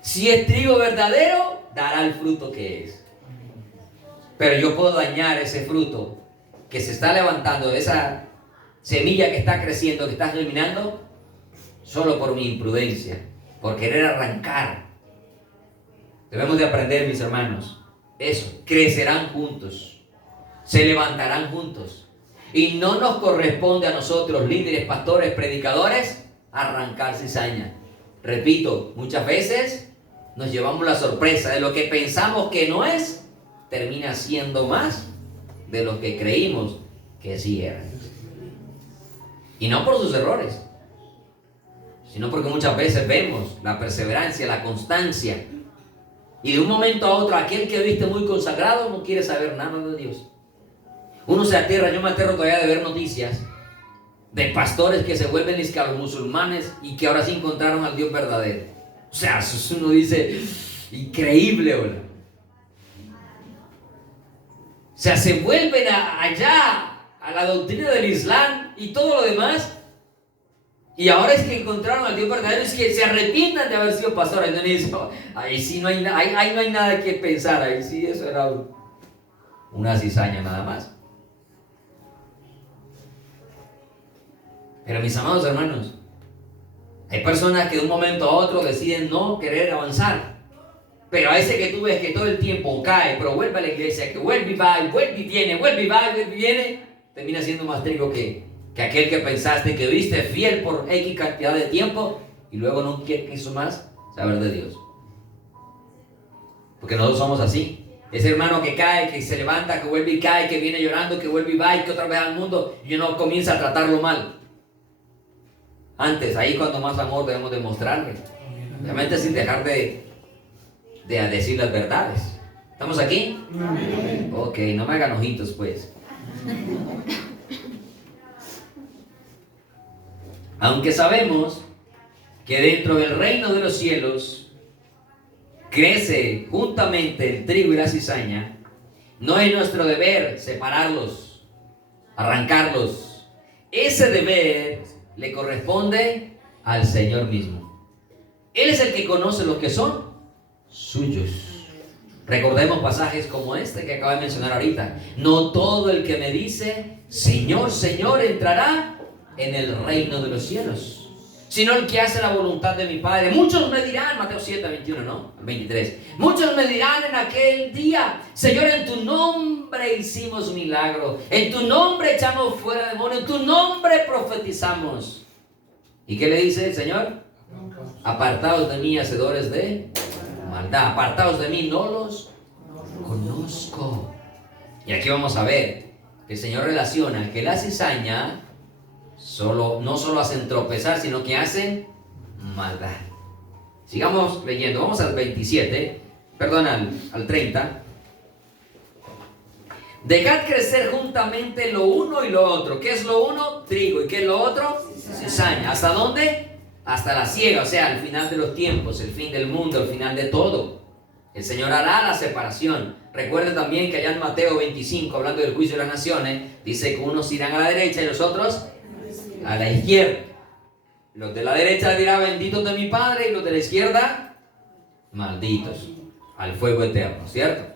Si es trigo verdadero, dará el fruto que es. Pero yo puedo dañar ese fruto que se está levantando, esa semilla que está creciendo, que está germinando, solo por mi imprudencia, por querer arrancar. Debemos de aprender, mis hermanos, eso, crecerán juntos, se levantarán juntos. Y no nos corresponde a nosotros, líderes, pastores, predicadores, arrancar cizaña. Repito, muchas veces nos llevamos la sorpresa de lo que pensamos que no es, termina siendo más de lo que creímos que sí era. Y no por sus errores, sino porque muchas veces vemos la perseverancia, la constancia. Y de un momento a otro, aquel que viste muy consagrado no quiere saber nada de Dios. Uno se aterra, yo me aterro todavía de ver noticias de pastores que se vuelven musulmanes y que ahora sí encontraron al Dios verdadero. O sea, uno dice, increíble, ¿verdad? O sea, se vuelven allá a la doctrina del Islam y todo lo demás. Y ahora es que encontraron al Dios verdadero, es que se arrepientan de haber sido pastores. Entonces, ahí sí no hay nada que pensar, ahí sí eso era una cizaña nada más. Pero mis amados hermanos, hay personas que de un momento a otro deciden no querer avanzar. Pero a ese que tú ves que todo el tiempo cae, pero vuelve a la iglesia, que vuelve y va, y vuelve y viene, vuelve y va, y vuelve y viene, termina siendo más trigo que aquel que pensaste que viste fiel por X cantidad de tiempo y luego no quiso más saber de Dios. Porque nosotros somos así. Ese hermano que cae, que se levanta, que vuelve y cae, que viene llorando, que vuelve y va y que otra vez al mundo y uno comienza a tratarlo mal. Antes, ahí cuando más amor debemos demostrarle. Obviamente sin dejar de decir las verdades. ¿Estamos aquí? Ok, no me hagan ojitos pues. Aunque sabemos que dentro del reino de los cielos crece juntamente el trigo y la cizaña, no es nuestro deber separarlos, arrancarlos. Ese deber le corresponde al Señor mismo. Él es el que conoce lo que son suyos. Recordemos pasajes como este que acabo de mencionar ahorita. No todo el que me dice, Señor, Señor, entrará en el reino de los cielos, sino el que hace la voluntad de mi Padre. Muchos me dirán, Mateo 7, 21, ¿no? 23. Muchos me dirán en aquel día, Señor, en tu nombre hicimos milagro, en tu nombre echamos fuera demonios, en tu nombre profetizamos. ¿Y qué le dice el Señor? Apartaos de mí, hacedores de maldad. Apartaos de mí, no los conozco. Y aquí vamos a ver que el Señor relaciona que la cizaña no solo hacen tropezar, sino que hacen maldad. Sigamos leyendo, vamos al 27, perdón, al 30. Dejad crecer juntamente lo uno y lo otro. ¿Qué es lo uno? Trigo. ¿Y qué es lo otro? Cizaña. ¿Hasta dónde? Hasta la siega, o sea, al final de los tiempos, el fin del mundo, el final de todo. El Señor hará la separación. Recuerden también que allá en Mateo 25, hablando del juicio de las naciones, dice que unos irán a la derecha y los otros a la izquierda. Los de la derecha dirán, benditos de mi Padre, y los de la izquierda, malditos, al fuego eterno, ¿cierto?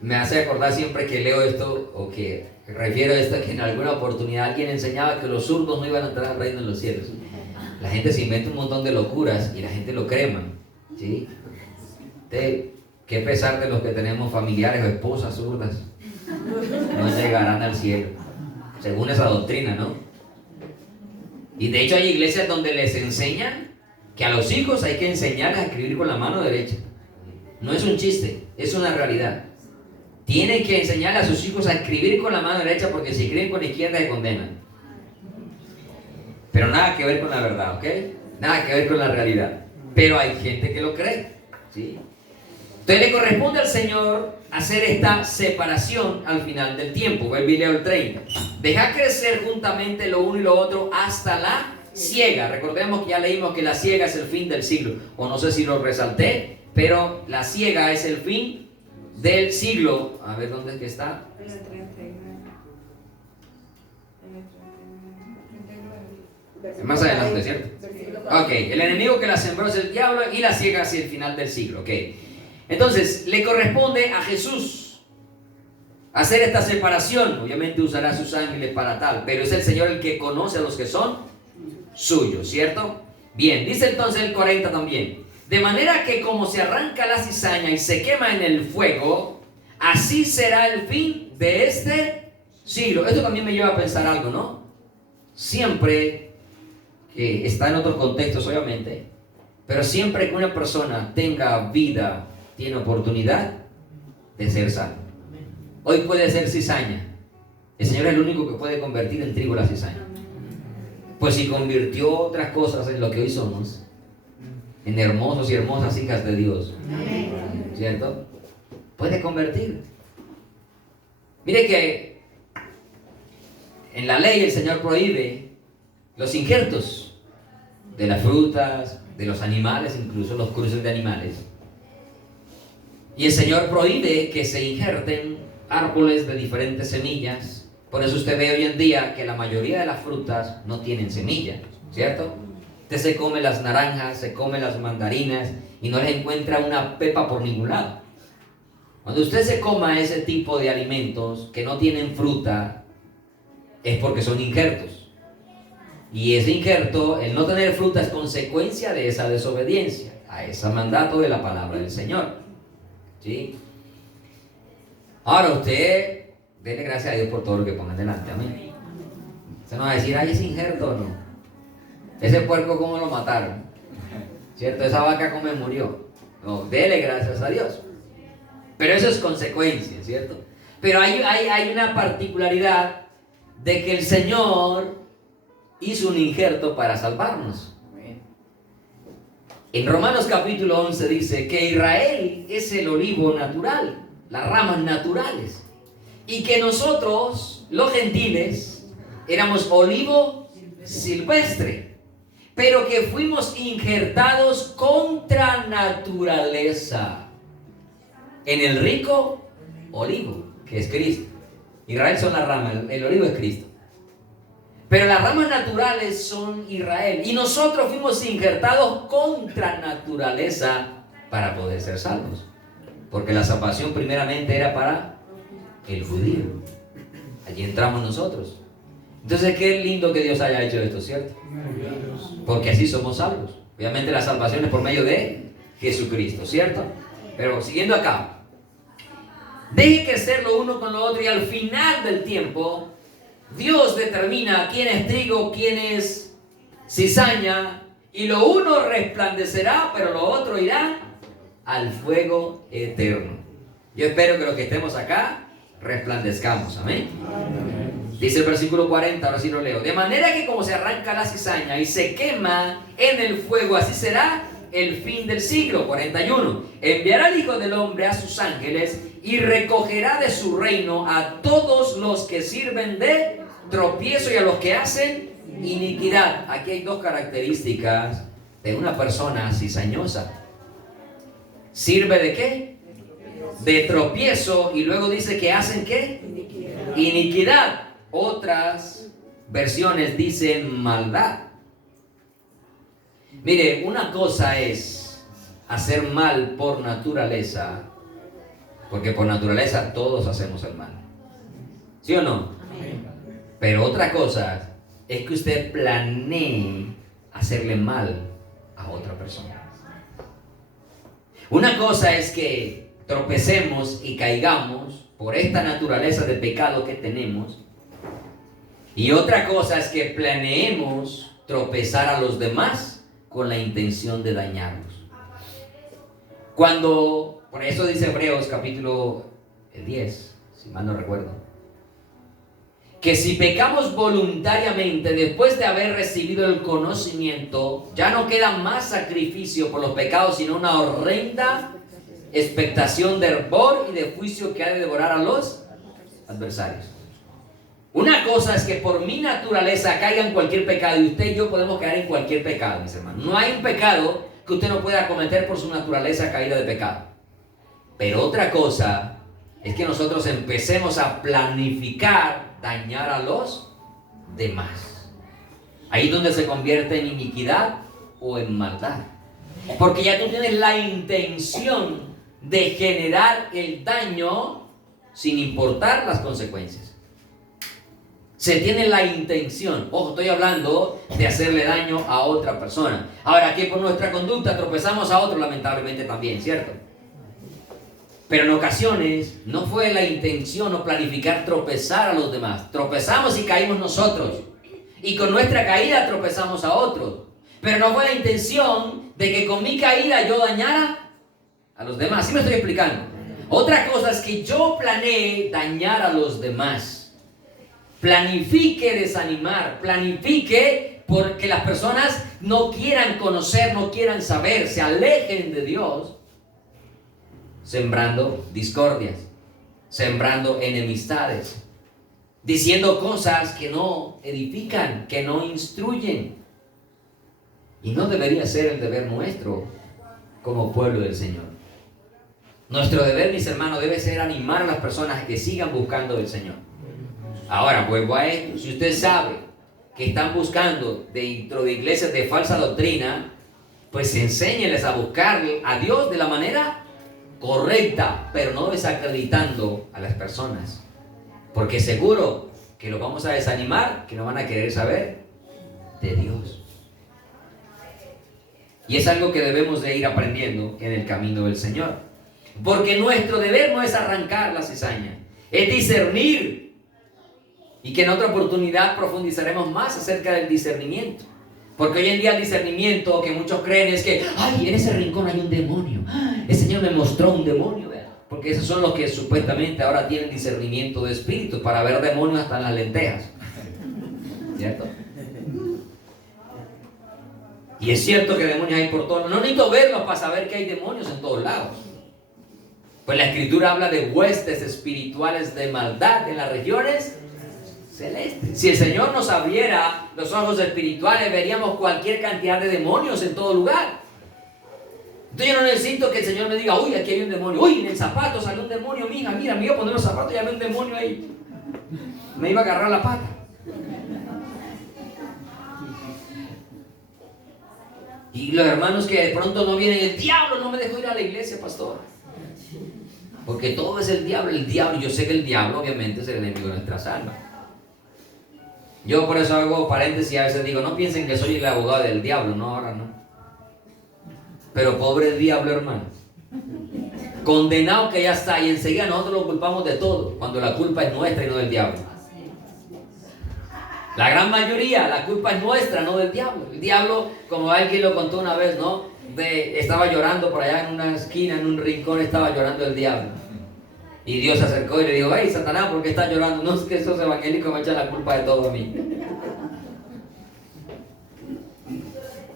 Me hace acordar siempre que leo esto, o que refiero a esto, que en alguna oportunidad alguien enseñaba que los zurdos no iban a entrar al reino de los cielos. La gente se inventa un montón de locuras y la gente lo crema, ¿sí? Qué pesar de los que tenemos familiares o esposas zurdas, no llegarán al cielo, según esa doctrina, ¿no? Y de hecho hay iglesias donde les enseñan que a los hijos hay que enseñarles a escribir con la mano derecha. No es un chiste, es una realidad. Tienen que enseñarle a sus hijos a escribir con la mano derecha, porque si escriben con la izquierda se condenan. Pero nada que ver con la verdad, ¿ok? Nada que ver con la realidad. Pero hay gente que lo cree, ¿sí? Entonces le corresponde al Señor hacer esta separación al final del tiempo. Vuelve y leo el 30. Deja crecer juntamente lo uno y lo otro hasta la siega. Recordemos que ya leímos que la siega es el fin del siglo. O no sé si lo resalté, pero la siega es el fin del siglo. A ver, ¿dónde es que está? En el 39. Más adelante, ¿cierto? Ok, el enemigo que la sembró es el diablo y la siega hacia el final del siglo. Ok, entonces le corresponde a Jesús hacer esta separación. Obviamente usará sus ángeles para tal, pero es el Señor el que conoce a los que son suyos, ¿cierto? Bien, dice entonces el 40 también. De manera que como se arranca la cizaña y se quema en el fuego, así será el fin de este siglo. Esto también me lleva a pensar algo, ¿no? Siempre, que está en otros contextos obviamente, pero siempre que una persona tenga vida, tiene oportunidad de ser salvo. Hoy puede ser cizaña. El Señor es el único que puede convertir en trigo la cizaña. Pues si convirtió otras cosas en lo que hoy somos, en hermosos y hermosas hijas de Dios, ¿cierto? Puede convertir. Mire que en la ley el Señor prohíbe los injertos de las frutas, de los animales, incluso los cruces de animales. Y el Señor prohíbe que se injerten árboles de diferentes semillas. Por eso usted ve hoy en día que la mayoría de las frutas no tienen semilla, ¿cierto? Usted se come las naranjas, se come las mandarinas y no les encuentra una pepa por ningún lado. Cuando usted se coma ese tipo de alimentos que no tienen fruta, es porque son injertos. Y ese injerto, el no tener fruta, es consecuencia de esa desobediencia a ese mandato de la palabra del Señor, ¿sí? Ahora usted, dele gracias a Dios por todo lo que pongan delante, amén. Usted no va a decir, ay, ese injerto, no. Ese puerco, ¿cómo lo mataron? ¿Cierto? Esa vaca, ¿cómo murió? No, dele gracias a Dios. Pero eso es consecuencia, ¿cierto? Pero hay una particularidad de que el Señor hizo un injerto para salvarnos. En Romanos capítulo 11 dice que Israel es el olivo natural, las ramas naturales, y que nosotros, los gentiles, éramos olivo silvestre, pero que fuimos injertados contra naturaleza en el rico olivo, que es Cristo. Israel son las ramas, el olivo es Cristo. Pero las ramas naturales son Israel. Y nosotros fuimos injertados contra naturaleza para poder ser salvos. Porque la salvación primeramente era para el judío. Allí entramos nosotros. Entonces qué lindo que Dios haya hecho esto, ¿cierto? Porque así somos salvos. Obviamente la salvación es por medio de Jesucristo, ¿cierto? Pero siguiendo acá. Deje crecer lo uno con lo otro y al final del tiempo Dios determina quién es trigo, quién es cizaña, y lo uno resplandecerá, pero lo otro irá al fuego eterno. Yo espero que los que estemos acá resplandezcamos, amén. Dice el versículo 40, ahora sí lo leo. De manera que como se arranca la cizaña y se quema en el fuego, así será el fin del siglo. 41. Enviará el Hijo del Hombre a sus ángeles y recogerá de su reino a todos los que sirven de tropiezo y a los que hacen iniquidad. Aquí hay dos características de una persona cizañosa. ¿Sirve de qué? De tropiezo, y luego dice que hacen ¿qué? Iniquidad. Otras versiones dicen maldad. Mire, una cosa es hacer mal por naturaleza, porque por naturaleza todos hacemos el mal, ¿sí o no? Pero otra cosa es que usted planee hacerle mal a otra persona. Una cosa es que tropecemos y caigamos por esta naturaleza de pecado que tenemos, y otra cosa es que planeemos tropezar a los demás con la intención de dañarlos. Por eso dice Hebreos capítulo 10, si mal no recuerdo, que si pecamos voluntariamente después de haber recibido el conocimiento, ya no queda más sacrificio por los pecados, sino una horrenda expectación de hervor y de juicio que ha de devorar a los adversarios. Una cosa es que por mi naturaleza caiga en cualquier pecado, y usted y yo podemos caer en cualquier pecado, mis hermanos. No hay un pecado que usted no pueda cometer por su naturaleza caída de pecado. Pero otra cosa es que nosotros empecemos a planificar dañar a los demás. Ahí es donde se convierte en iniquidad o en maldad. Porque ya tú tienes la intención de generar el daño sin importar las consecuencias. Se tiene la intención. Ojo, estoy hablando de hacerle daño a otra persona. Ahora, que por nuestra conducta tropezamos a otro, lamentablemente también, ¿cierto? Pero en ocasiones no fue la intención o planificar tropezar a los demás. Tropezamos y caímos nosotros. Y con nuestra caída tropezamos a otros. Pero no fue la intención de que con mi caída yo dañara a los demás. ¿Sí me estoy explicando? Otra cosa es que yo planeé dañar a los demás. Planifique desanimar, planifique porque las personas no quieran conocer, no quieran saber, se alejen de Dios, sembrando discordias, sembrando enemistades, diciendo cosas que no edifican, que no instruyen. Y no debería ser el deber nuestro como pueblo del Señor. Nuestro deber, mis hermanos, debe ser animar a las personas a que sigan buscando del Señor. Ahora vuelvo a esto. Si usted sabe que están buscando dentro de iglesias de falsa doctrina, pues enséñeles a buscar a Dios de la manera correcta, pero no desacreditando a las personas, porque seguro que los vamos a desanimar, que no van a querer saber de Dios. Y es algo que debemos de ir aprendiendo en el camino del Señor, porque nuestro deber no es arrancar la cizaña, es discernir. Y que en otra oportunidad profundizaremos más acerca del discernimiento. Porque hoy en día el discernimiento que muchos creen es que, ay, en ese rincón hay un demonio. El Señor me mostró un demonio, ¿verdad? Porque esos son los que supuestamente ahora tienen discernimiento de espíritu para ver demonios hasta en las lentejas. ¿Cierto? Y es cierto que demonios hay por todos lados. No necesito verlos para saber que hay demonios en todos lados. Pues la Escritura habla de huestes espirituales de maldad en las regiones celeste. Si el Señor nos abriera los ojos espirituales, veríamos cualquier cantidad de demonios en todo lugar. Entonces yo no necesito que el Señor me diga, uy, aquí hay un demonio, uy, en el zapato salió un demonio, mira, me iba a poner los zapatos y había un demonio ahí. Me iba a agarrar la pata. Y los hermanos que de pronto no vienen, el diablo no me dejó ir a la iglesia, pastor. Porque todo es el diablo, yo sé que el diablo obviamente es el enemigo de nuestras almas. Yo por eso hago paréntesis y a veces digo, no piensen que soy el abogado del diablo, no, ahora no. Pero pobre diablo, hermano. Condenado que ya está, y enseguida nosotros lo culpamos de todo, cuando la culpa es nuestra y no del diablo. La gran mayoría, la culpa es nuestra, no del diablo. El diablo, como alguien lo contó una vez, ¿no? Estaba llorando por allá en una esquina, en un rincón, estaba llorando el diablo. Y Dios se acercó y le dijo, hey, Satanás, ¿por qué estás llorando? No, es que esos evangélicos me echan la culpa de todo a mí.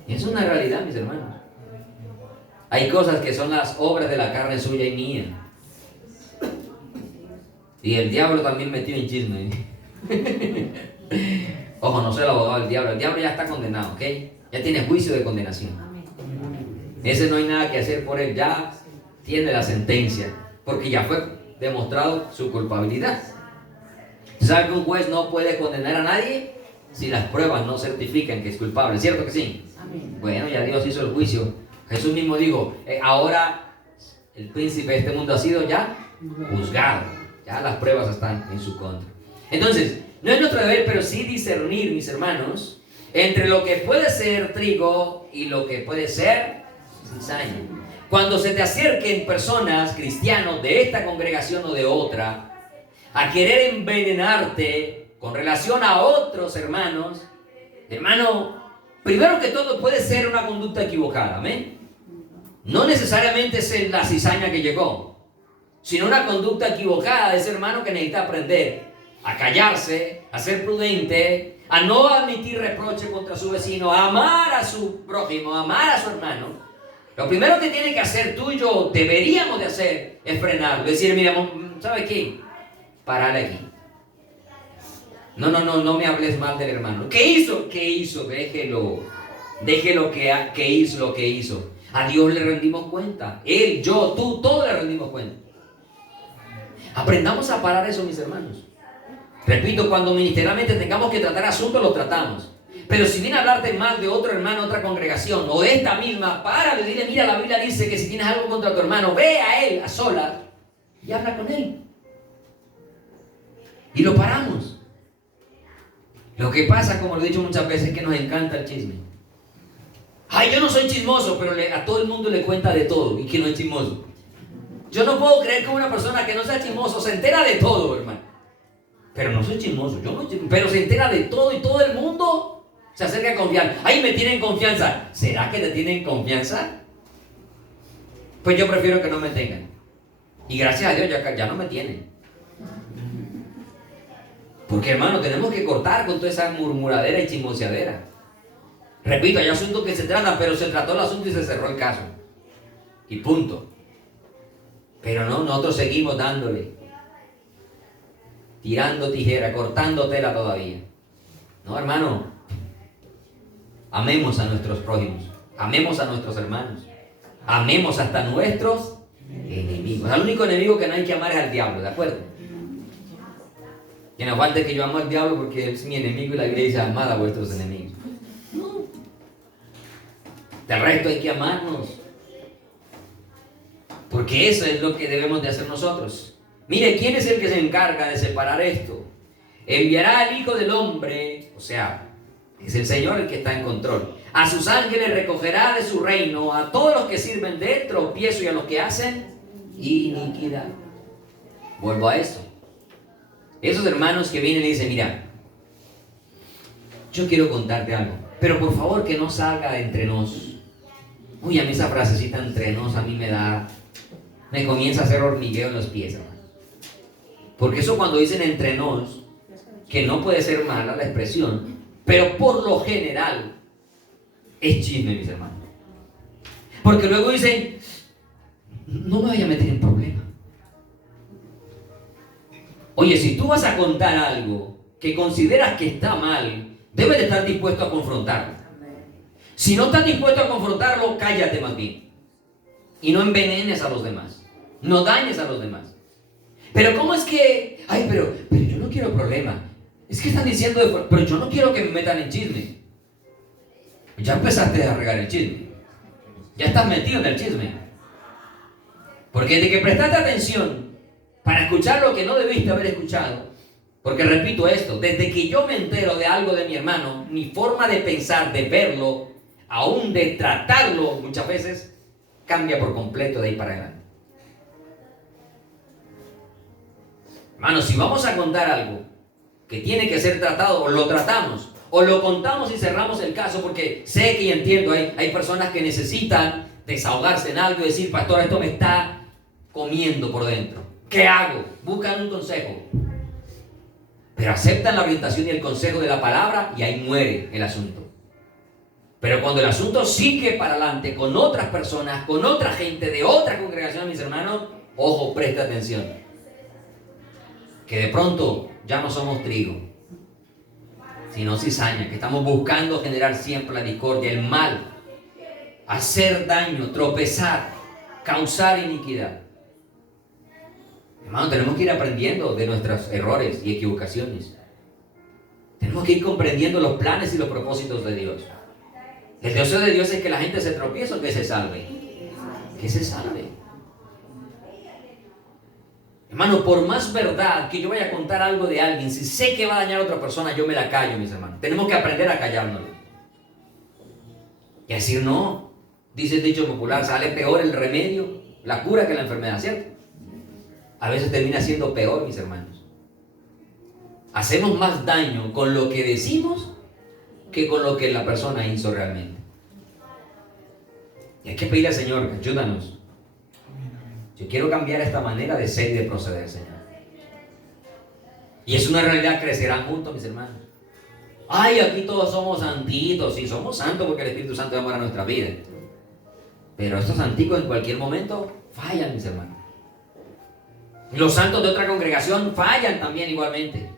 Y es una realidad, mis hermanos. Hay cosas que son las obras de la carne suya y mía. Y el diablo también metió en chisme. Ojo, no soy el abogado del diablo. El diablo ya está condenado, ¿ok? Ya tiene juicio de condenación. Ese no hay nada que hacer por él. Ya tiene la sentencia. Porque ya fue demostrado su culpabilidad. ¿Sabe que un juez no puede condenar a nadie si las pruebas no certifican que es culpable? ¿Cierto que sí? Bueno, ya Dios hizo el juicio. Jesús mismo dijo, ahora el príncipe de este mundo ha sido ya juzgado. Ya las pruebas están en su contra. Entonces, no es nuestro deber, pero sí discernir, mis hermanos, entre lo que puede ser trigo y lo que puede ser cizaña. Cuando se te acerquen personas, cristianos, de esta congregación o de otra, a querer envenenarte con relación a otros hermanos, hermano, primero que todo puede ser una conducta equivocada, ¿amén? No necesariamente es la cizaña que llegó, sino una conducta equivocada de ese hermano que necesita aprender a callarse, a ser prudente, a no admitir reproche contra su vecino, a amar a su prójimo, a amar a su hermano. Lo primero que tiene que hacer tú y yo, deberíamos de hacer, es frenarlo, decir, mira, ¿sabe qué? Parale aquí. No me hables mal del hermano. ¿Qué hizo? ¿Qué hizo? Déjelo que hizo lo que hizo. A Dios le rendimos cuenta. Él, yo, tú, todos le rendimos cuenta. Aprendamos a parar eso, mis hermanos. Repito, cuando ministerialmente tengamos que tratar asuntos, los tratamos. Pero si viene a hablarte mal de otro hermano, otra congregación, o de esta misma, párale, dile, mira, la Biblia dice que si tienes algo contra tu hermano, ve a él a solas y habla con él. Y lo paramos. Lo que pasa, como lo he dicho muchas veces, es que nos encanta el chisme. Ay, yo no soy chismoso, pero a todo el mundo le cuenta de todo y que no es chismoso. Yo no puedo creer que una persona que no sea chismoso se entera de todo, hermano. Pero no soy chismoso, pero se entera de todo y todo el mundo se acerca a confiar. Ay, me tienen confianza. ¿Será que te tienen confianza? Pues yo prefiero que no me tengan. Y gracias a Dios ya no me tienen. Porque, hermano, tenemos que cortar con toda esa murmuradera y chismoseadera. Repito, hay asuntos que se tratan, pero se trató el asunto y se cerró el caso. Y punto. Pero no, nosotros seguimos dándole. Tirando tijera, cortando tela todavía. No, hermano. Amemos a nuestros prójimos. Amemos a nuestros hermanos. Amemos hasta nuestros enemigos. El único enemigo que no hay que amar es al diablo, ¿de acuerdo? Que no falte que yo amo al diablo porque él es mi enemigo y la Biblia dice amad a vuestros enemigos. No. Del resto hay que amarnos. Porque eso es lo que debemos de hacer nosotros. Mire, ¿quién es el que se encarga de separar esto? Enviará al Hijo del Hombre, o sea, es el Señor el que está en control. A sus ángeles recogerá de su reino a todos los que sirven de tropiezo y a los que hacen iniquidad. Vuelvo a esto. Esos hermanos que vienen y dicen, mira, yo quiero contarte algo, pero por favor que no salga de entre nos. Uy, a mí esa frasecita entre nos a mí me comienza a hacer hormigueo en los pies, hermano. Porque eso cuando dicen entre nos, que no puede ser mala la expresión, pero por lo general es chisme, mis hermanos. Porque luego dicen, no me vaya a meter en problemas. Oye, si tú vas a contar algo que consideras que está mal, debes de estar dispuesto a confrontarlo. Si no estás dispuesto a confrontarlo, cállate más bien. Y no envenenes a los demás. No dañes a los demás. Pero ¿cómo es que? Ay, pero yo no quiero problema. Es que están diciendo, pero yo no quiero que me metan en chisme. Ya empezaste a regar el chisme. Ya estás metido en el chisme. Porque de que prestaste atención para escuchar lo que no debiste haber escuchado. Porque repito esto, desde que yo me entero de algo de mi hermano, mi forma de pensar, de verlo, aún de tratarlo muchas veces, cambia por completo de ahí para adelante. Hermano, si vamos a contar algo que tiene que ser tratado, o lo tratamos, o lo contamos y cerramos el caso, porque sé que y entiendo, hay personas que necesitan desahogarse en algo y decir, pastor, esto me está comiendo por dentro. ¿Qué hago? Buscan un consejo. Pero aceptan la orientación y el consejo de la palabra y ahí muere el asunto. Pero cuando el asunto sigue para adelante con otras personas, con otra gente de otra congregación, mis hermanos, ojo, presta atención. Que de pronto ya no somos trigo, sino cizaña, que estamos buscando generar siempre la discordia, el mal, hacer daño, tropezar, causar iniquidad. Hermano, tenemos que ir aprendiendo de nuestros errores y equivocaciones. Tenemos que ir comprendiendo los planes y los propósitos de Dios. El deseo de Dios es que la gente se tropiece o que se salve. Que se salve. Hermano, por más verdad que yo vaya a contar algo de alguien, si sé que va a dañar a otra persona, yo me la callo, mis hermanos. Tenemos que aprender a callárnoslo. Y decir, no, dice el dicho popular, sale peor el remedio, la cura que la enfermedad, ¿cierto? A veces termina siendo peor, mis hermanos. Hacemos más daño con lo que decimos que con lo que la persona hizo realmente. Y hay que pedirle al Señor, ayúdanos. Yo quiero cambiar esta manera de ser y de proceder, Señor. Y es una realidad, crecerán juntos, mis hermanos. Ay, aquí todos somos santitos. Sí, somos santos porque el Espíritu Santo amor a nuestra vida. Pero estos santicos en cualquier momento fallan, mis hermanos. Los santos de otra congregación fallan también igualmente.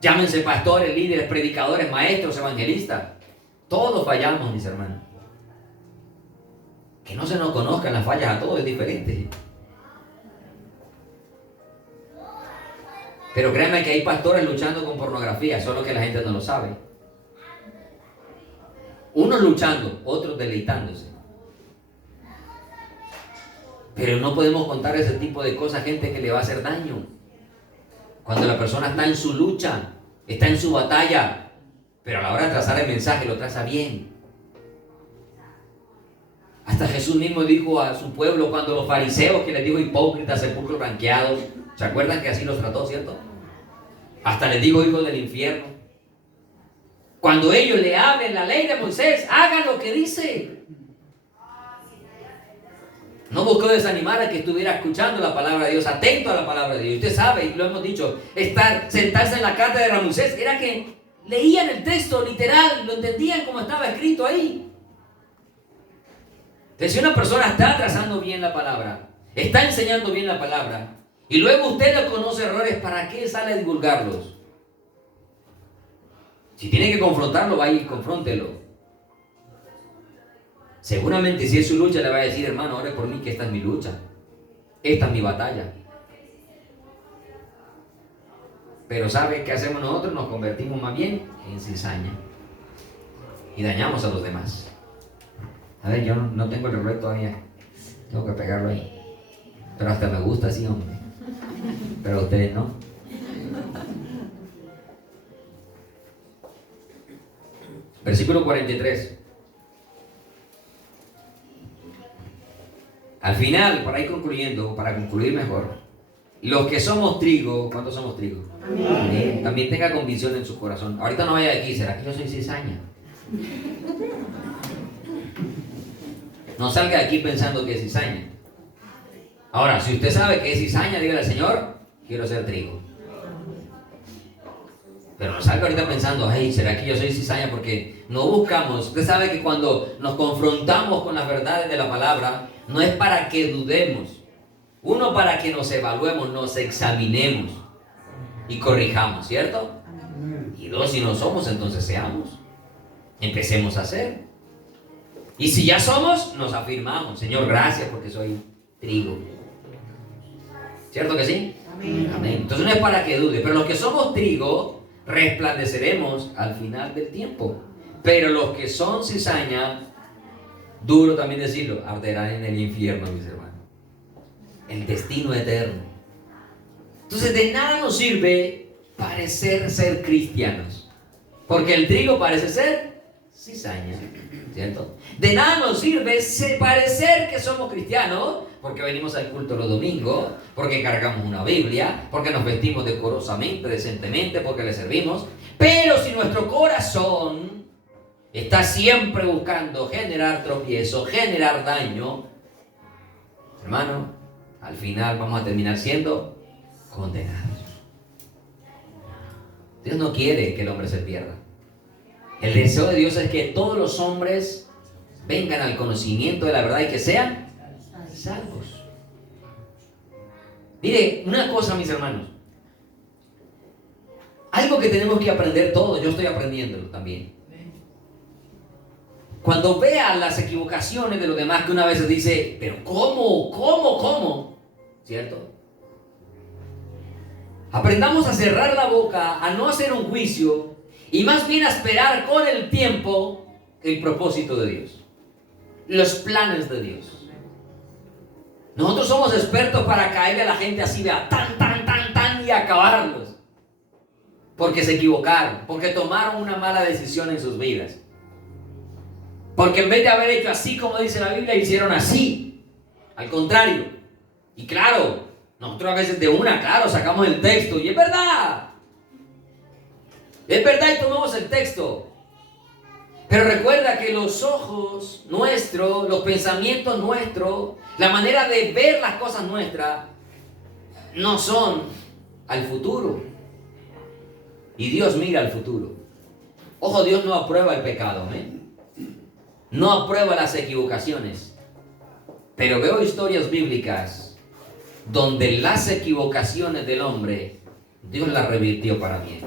Llámense pastores, líderes, predicadores, maestros, evangelistas. Todos fallamos, mis hermanos. Que no se nos conozcan las fallas a todos es diferente. Pero créanme que hay pastores luchando con pornografía, solo que la gente no lo sabe. Unos luchando, otros deleitándose. Pero no podemos contar ese tipo de cosas a gente que le va a hacer daño. Cuando la persona está en su lucha, está en su batalla, pero a la hora de trazar el mensaje lo traza bien. Hasta Jesús mismo dijo a su pueblo cuando los fariseos, que les dijo hipócritas, sepulcros blanqueados, ¿se acuerdan que así los trató, cierto? Hasta les dijo hijos del infierno. Cuando ellos le hablen la ley de Moisés, hagan lo que dice. No buscó desanimar a que estuviera escuchando la palabra de Dios, atento a la palabra de Dios. Usted sabe, y lo hemos dicho, sentarse en la cátedra de Moisés era que leían el texto literal, lo entendían como estaba escrito ahí. Entonces, si una persona está trazando bien la palabra, está enseñando bien la palabra, y luego usted le conoce errores, ¿para qué sale a divulgarlos? Si tiene que confrontarlo, vaya y confróntelo. Seguramente si es su lucha le va a decir, hermano, ore por mí que esta es mi lucha. Esta es mi batalla. Pero ¿sabe qué hacemos nosotros? Nos convertimos más bien en cizaña. Y dañamos a los demás. A ver, yo no tengo el reloj todavía. Tengo que pegarlo ahí. Pero hasta me gusta así, hombre. Pero a ustedes no. Versículo 43. Al final, para ir concluyendo, para concluir mejor, los que somos trigo, ¿cuántos somos trigo? Amén. También tenga convicción en su corazón. Ahorita no vaya de aquí, ¿será que yo soy cizaña? No salga de aquí pensando que es cizaña. Ahora, si usted sabe que es cizaña, dígale al Señor, quiero ser trigo. Pero no salga ahorita pensando, ay, ¿será que yo soy cizaña? Porque no buscamos. Usted sabe que cuando nos confrontamos con las verdades de la palabra, no es para que dudemos. Uno, para que nos evaluemos, nos examinemos y corrijamos, ¿cierto? Y dos, si no somos, entonces seamos. Empecemos a ser. Y si ya somos, nos afirmamos. Señor, gracias porque soy trigo. ¿Cierto que sí? Amén. Amén. Entonces no es para que dude, pero los que somos trigo, resplandeceremos al final del tiempo. Pero los que son cizaña, duro también decirlo, arderán en el infierno, mis hermanos. El destino eterno. Entonces de nada nos sirve parecer ser cristianos, porque el trigo parece ser cizaña, ¿cierto? De nada nos sirve parecer que somos cristianos, porque venimos al culto los domingos, porque cargamos una Biblia, porque nos vestimos decorosamente, decentemente, porque le servimos. Pero si nuestro corazón está siempre buscando generar tropiezo, generar daño, hermano, al final vamos a terminar siendo condenados. Dios no quiere que el hombre se pierda. El deseo de Dios es que todos los hombres vengan al conocimiento de la verdad y que sean salvos. Mire, una cosa, mis hermanos. Algo que tenemos que aprender todos, yo estoy aprendiéndolo también. Cuando vea las equivocaciones de los demás, que una vez dice, pero ¿cómo? ¿Cierto? Aprendamos a cerrar la boca, a no hacer un juicio y más bien a esperar con el tiempo el propósito de Dios, los planes de Dios. Nosotros somos expertos para caerle a la gente así, vea, tan y acabarlos, porque se equivocaron, porque tomaron una mala decisión en sus vidas, porque en vez de haber hecho así como dice la Biblia, hicieron así, al contrario. Y claro, nosotros a veces claro, sacamos el texto y es verdad y tomamos el texto. Pero recuerda que los ojos nuestros, los pensamientos nuestros, la manera de ver las cosas nuestras, no son al futuro. Y Dios mira al futuro. Ojo, Dios no aprueba el pecado, ¿eh? No aprueba las equivocaciones. Pero veo historias bíblicas donde las equivocaciones del hombre, Dios las revirtió para bien.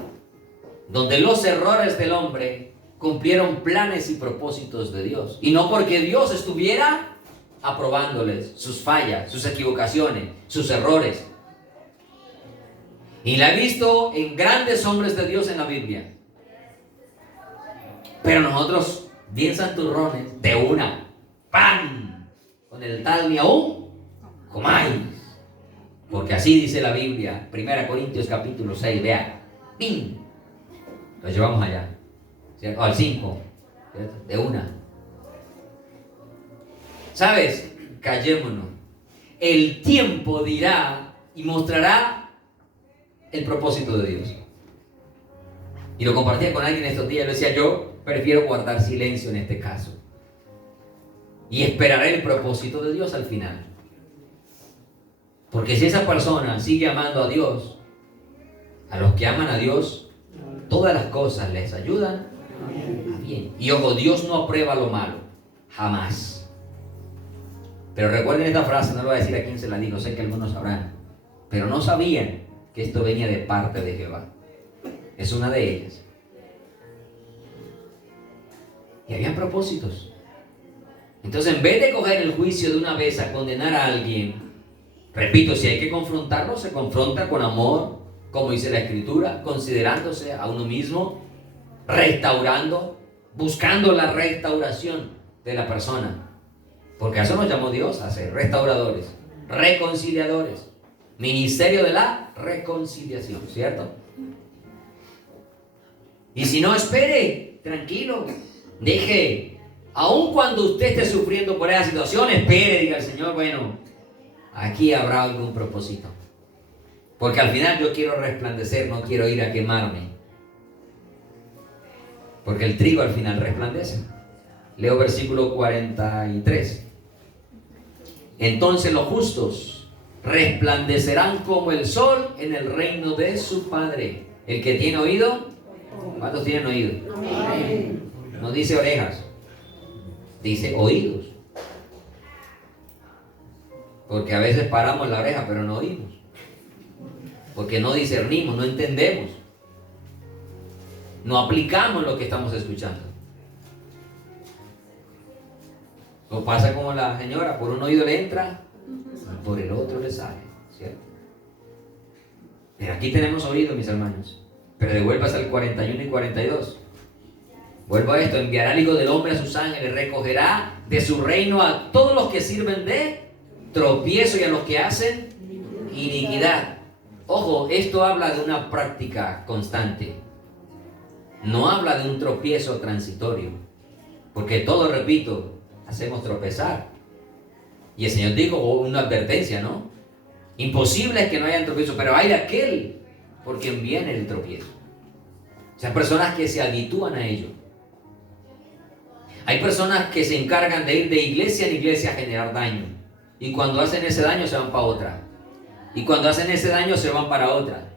Donde los errores del hombre cumplieron planes y propósitos de Dios. Y no porque Dios estuviera aprobándoles sus fallas, sus equivocaciones, sus errores. Y la he visto en grandes hombres de Dios en la Biblia. Pero nosotros, bien santurrones, de una, ¡pam! Con el tal ni aún comáis. Porque así dice la Biblia, 1 Corintios capítulo 6, vea, ¡pim! Lo llevamos allá, ¿cierto? Al 5, ¿cierto? De una. ¿Sabes? Callémonos. El tiempo dirá y mostrará el propósito de Dios. Y lo compartía con alguien estos días, le decía, yo prefiero guardar silencio en este caso. Y esperaré el propósito de Dios al final. Porque si esa persona sigue amando a Dios, a los que aman a Dios, todas las cosas les ayudan a bien. Y ojo, Dios no aprueba lo malo, jamás. Pero recuerden esta frase, no lo voy a decir a quién se la digo, sé que algunos sabrán. Pero no sabían que esto venía de parte de Jehová. Es una de ellas. Y habían propósitos. Entonces, en vez de coger el juicio de una vez a condenar a alguien, repito, si hay que confrontarlo, se confronta con amor, como dice la Escritura, considerándose a uno mismo, restaurando, buscando la restauración de la persona. Porque a eso nos llamó Dios, a ser restauradores, reconciliadores, ministerio de la reconciliación, ¿cierto? Y si no, espere, tranquilo, deje, aun cuando usted esté sufriendo por esa situación, espere, diga al Señor, bueno, aquí habrá algún propósito. Porque al final yo quiero resplandecer, no quiero ir a quemarme. Porque el trigo al final resplandece. Leo versículo 43. Entonces los justos resplandecerán como el sol en el reino de su Padre. El que tiene oído, ¿cuántos tienen oído? Amén. No dice orejas, dice oídos. Porque a veces paramos la oreja pero no oímos. Porque no discernimos, no entendemos. no aplicamos lo que estamos escuchando. O pasa como la señora, por un oído le entra, y por el otro le sale, ¿cierto? Pero aquí tenemos oído, mis hermanos. Pero devuelvas al 41 y 42. Vuelvo a esto: enviará el Hijo del Hombre a sus ángeles, recogerá de su reino a todos los que sirven de tropiezo y a los que hacen iniquidad. Ojo, esto habla de una práctica constante. No habla de un tropiezo transitorio. Porque todos, repito, hacemos tropezar. Y el Señor dijo una advertencia, ¿no? Imposible es que no haya tropiezo, pero hay de aquel por quien viene el tropiezo. O sea, personas que se habitúan a ello. Hay personas que se encargan de ir de iglesia en iglesia a generar daño. Y cuando hacen ese daño se van para otra. Y cuando hacen ese daño se van para otra.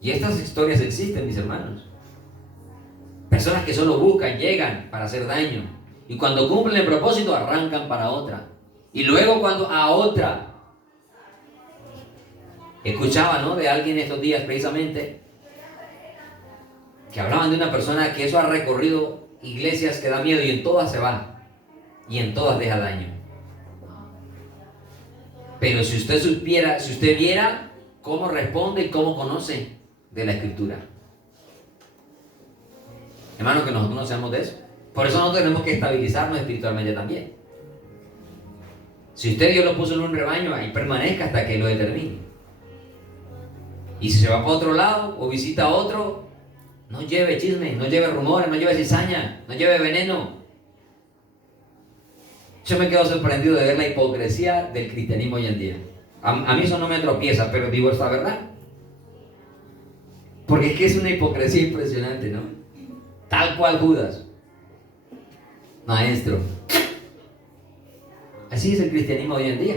Y estas historias existen, mis hermanos. Personas que solo buscan, llegan para hacer daño. Y cuando cumplen el propósito arrancan para otra. Y luego cuando a otra. Escuchaba, ¿no?, de alguien estos días precisamente, que hablaban de una persona que eso ha recorrido iglesias que da miedo y en todas se va. Y en todas deja daño. Pero si usted supiera, si usted viera cómo responde y cómo conoce de la Escritura. Hermanos, que nosotros no sabemos de eso. Por eso nosotros tenemos que estabilizarnos espiritualmente también. Si usted Dios lo puso en un rebaño, ahí permanezca hasta que lo determine. Y si se va para otro lado o visita a otro, no lleve chisme, no lleve rumores, no lleve cizaña, no lleve veneno. Yo me quedo sorprendido de ver la hipocresía del cristianismo hoy en día. A mí eso no me tropieza, pero digo esta verdad. Porque es que es una hipocresía impresionante, ¿no? Tal cual Judas. Maestro. Así es el cristianismo hoy en día.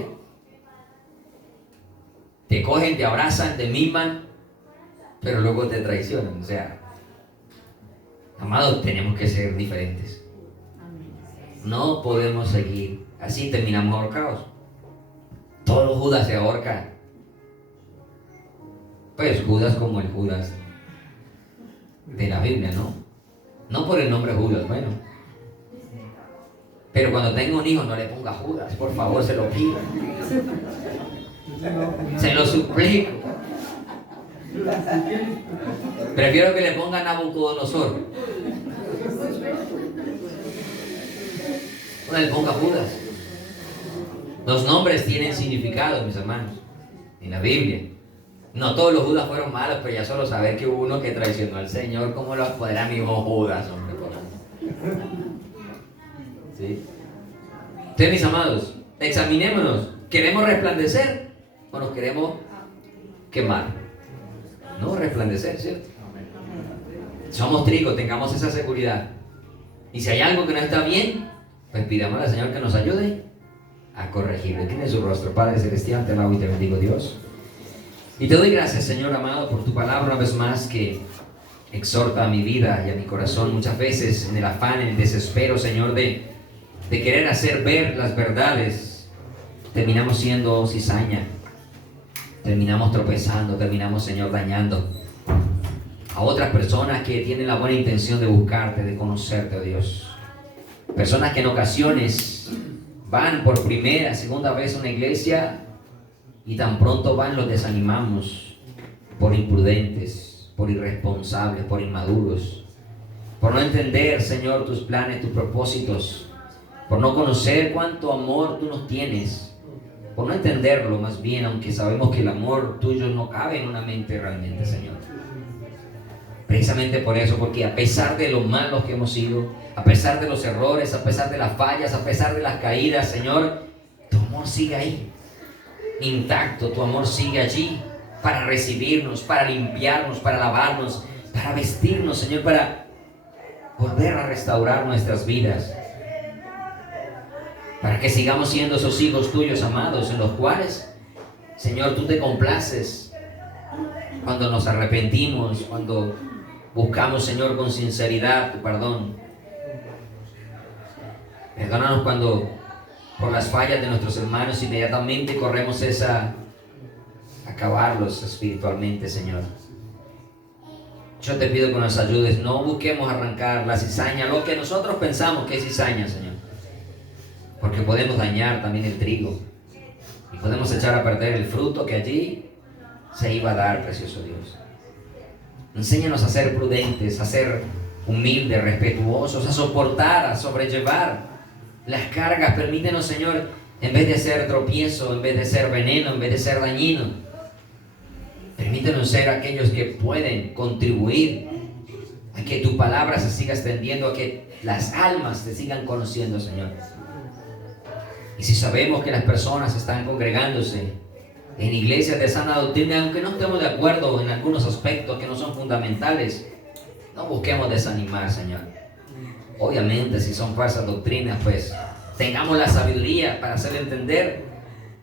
Te cogen, te abrazan, te miman, pero luego te traicionan. O sea, amados, tenemos que ser diferentes. No podemos seguir así, terminamos ahorcados. Todos los Judas se ahorcan. Pues Judas como el Judas de la Biblia, ¿no? No por el nombre Judas, bueno. Pero cuando tenga un hijo no le ponga Judas, por favor, se lo pido. Se lo suplico. Prefiero que le ponga Nabucodonosor. No le ponga Judas. Los nombres tienen significado, mis hermanos, en la Biblia. No todos los Judas fueron malos, pero ya solo saber que hubo uno que traicionó al Señor, ¿cómo lo podrá mi hijo Judas, hombre? ¿Sí? Entonces, mis amados, examinémonos. ¿Queremos resplandecer o nos queremos quemar? No, resplandecer, ¿cierto? Somos trigo, tengamos esa seguridad. Y si hay algo que no está bien, pues pidamos al Señor que nos ayude a corregirlo. Tiene su rostro. Padre Celestial, te alabo y te bendigo, Dios. Y te doy gracias, Señor amado, por tu palabra una vez más que exhorta a mi vida y a mi corazón muchas veces en el afán, en el desespero, Señor, de querer hacer ver las verdades. Terminamos siendo cizaña, terminamos tropezando, terminamos, Señor, dañando a otras personas que tienen la buena intención de buscarte, de conocerte, oh Dios. Personas que en ocasiones van por primera, segunda vez a una iglesia y tan pronto van los desanimamos por imprudentes, por irresponsables, por inmaduros, por no entender, Señor, tus planes, tus propósitos, por no conocer cuánto amor tú nos tienes, por no entenderlo más bien, aunque sabemos que el amor tuyo no cabe en una mente realmente, Señor. Precisamente por eso, porque a pesar de lo malos que hemos sido, a pesar de los errores, a pesar de las fallas, a pesar de las caídas, Señor, tu amor sigue ahí, intacto. Tu amor sigue allí para recibirnos, para limpiarnos, para lavarnos, para vestirnos, Señor, para volver a restaurar nuestras vidas, para que sigamos siendo esos hijos tuyos amados, en los cuales, Señor, tú te complaces cuando nos arrepentimos, cuando buscamos, Señor, con sinceridad tu perdón. Perdónanos cuando por las fallas de nuestros hermanos inmediatamente corremos a acabarlos espiritualmente, Señor. Yo te pido que nos ayudes. No busquemos arrancar la cizaña, lo que nosotros pensamos que es cizaña, Señor. Porque podemos dañar también el trigo. Y podemos echar a perder el fruto que allí se iba a dar, precioso Dios. Enséñanos a ser prudentes, a ser humildes, respetuosos, a soportar, a sobrellevar las cargas. Permítenos, Señor, en vez de ser tropiezo, en vez de ser veneno, en vez de ser dañino, permítenos ser aquellos que pueden contribuir a que tu palabra se siga extendiendo, a que las almas te sigan conociendo, Señor. Y si sabemos que las personas están congregándose en iglesias de sana doctrina, aunque no estemos de acuerdo en algunos aspectos que no son fundamentales, no busquemos desanimar, Señor. Obviamente, si son falsas doctrinas, pues tengamos la sabiduría para hacer entender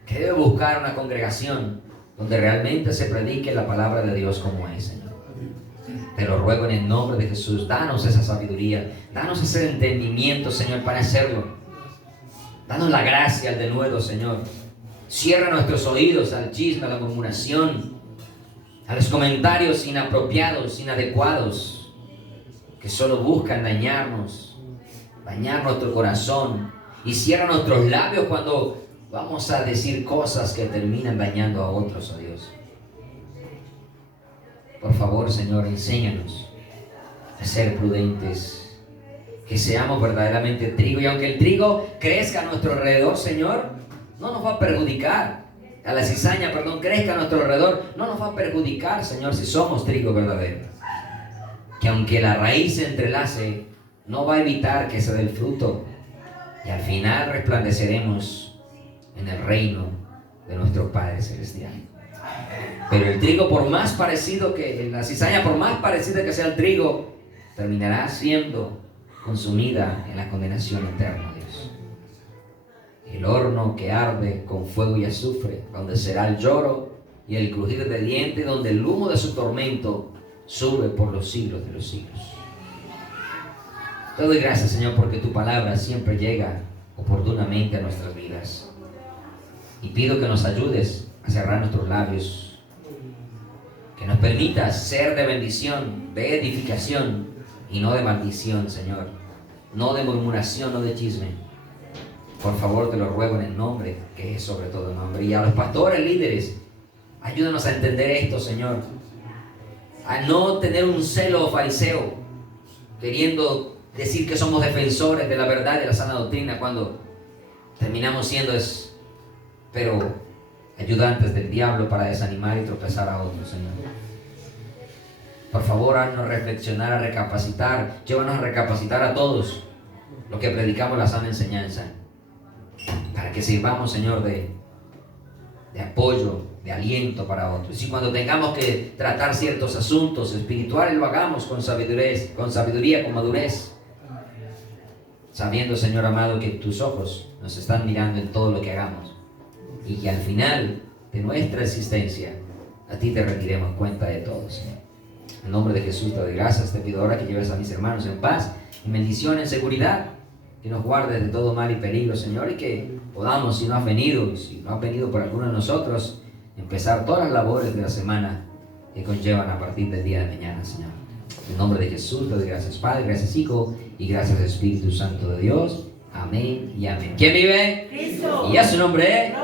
que debe buscar una congregación donde realmente se predique la palabra de Dios como es, Señor. Te lo ruego en el nombre de Jesús. Danos esa sabiduría, danos ese entendimiento, Señor, para hacerlo. Danos la gracia al denuedo, Señor. Cierra nuestros oídos al chisme, a la murmuración, a los comentarios inapropiados, inadecuados, que solo buscan dañarnos, dañar nuestro corazón. Y cierra nuestros labios cuando vamos a decir cosas que terminan dañando a otros, oh Dios. Por favor, Señor, enséñanos a ser prudentes, que seamos verdaderamente trigo, y aunque el trigo crezca a nuestro alrededor, Señor, no nos va a perjudicar. A la cizaña, crezca a nuestro alrededor, no nos va a perjudicar, Señor, si somos trigo verdadero. Que aunque la raíz se entrelace, no va a evitar que se dé el fruto, y al final resplandeceremos en el reino de nuestro Padre Celestial. Pero el trigo, por más parecido que la cizaña, por más parecida que sea el trigo, terminará siendo consumida en la condenación eterna, Dios. El horno que arde con fuego y azufre, donde será el lloro y el crujir de dientes, donde el humo de su tormento sube por los siglos de los siglos. Te doy gracias, Señor, porque tu palabra siempre llega oportunamente a nuestras vidas. Y pido que nos ayudes a cerrar nuestros labios, que nos permitas ser de bendición, de edificación y no de maldición, Señor. No de murmuración, no de chisme. Por favor, te lo ruego en el nombre que es sobre todo nombre. Y a los pastores, líderes, ayúdanos a entender esto, Señor. A no tener un celo fariseo, queriendo decir que somos defensores de la verdad y de la sana doctrina, cuando terminamos siendo pero ayudantes del diablo para desanimar y tropezar a otros, Señor. Por favor, haznos reflexionar, a recapacitar. Llévanos a recapacitar a todos los que predicamos la sana enseñanza, para que sirvamos, Señor, de apoyo, de aliento para otros. Y cuando tengamos que tratar ciertos asuntos espirituales, lo hagamos con sabiduría, con madurez, sabiendo, Señor amado, que tus ojos nos están mirando en todo lo que hagamos, y que al final de nuestra existencia a ti te rendiremos cuenta de todo, Señor. En nombre de Jesús te doy gracias. Te pido ahora que lleves a mis hermanos en paz, en bendición, en seguridad, que nos guardes de todo mal y peligro, Señor, y que podamos, si no has venido por alguno de nosotros, empezar todas las labores de la semana que conllevan a partir del día de mañana, Señor. En nombre de Jesús te doy gracias, Padre, gracias, Hijo, y gracias, Espíritu Santo de Dios. Amén y amén. ¿Quién vive? Cristo. Y a su nombre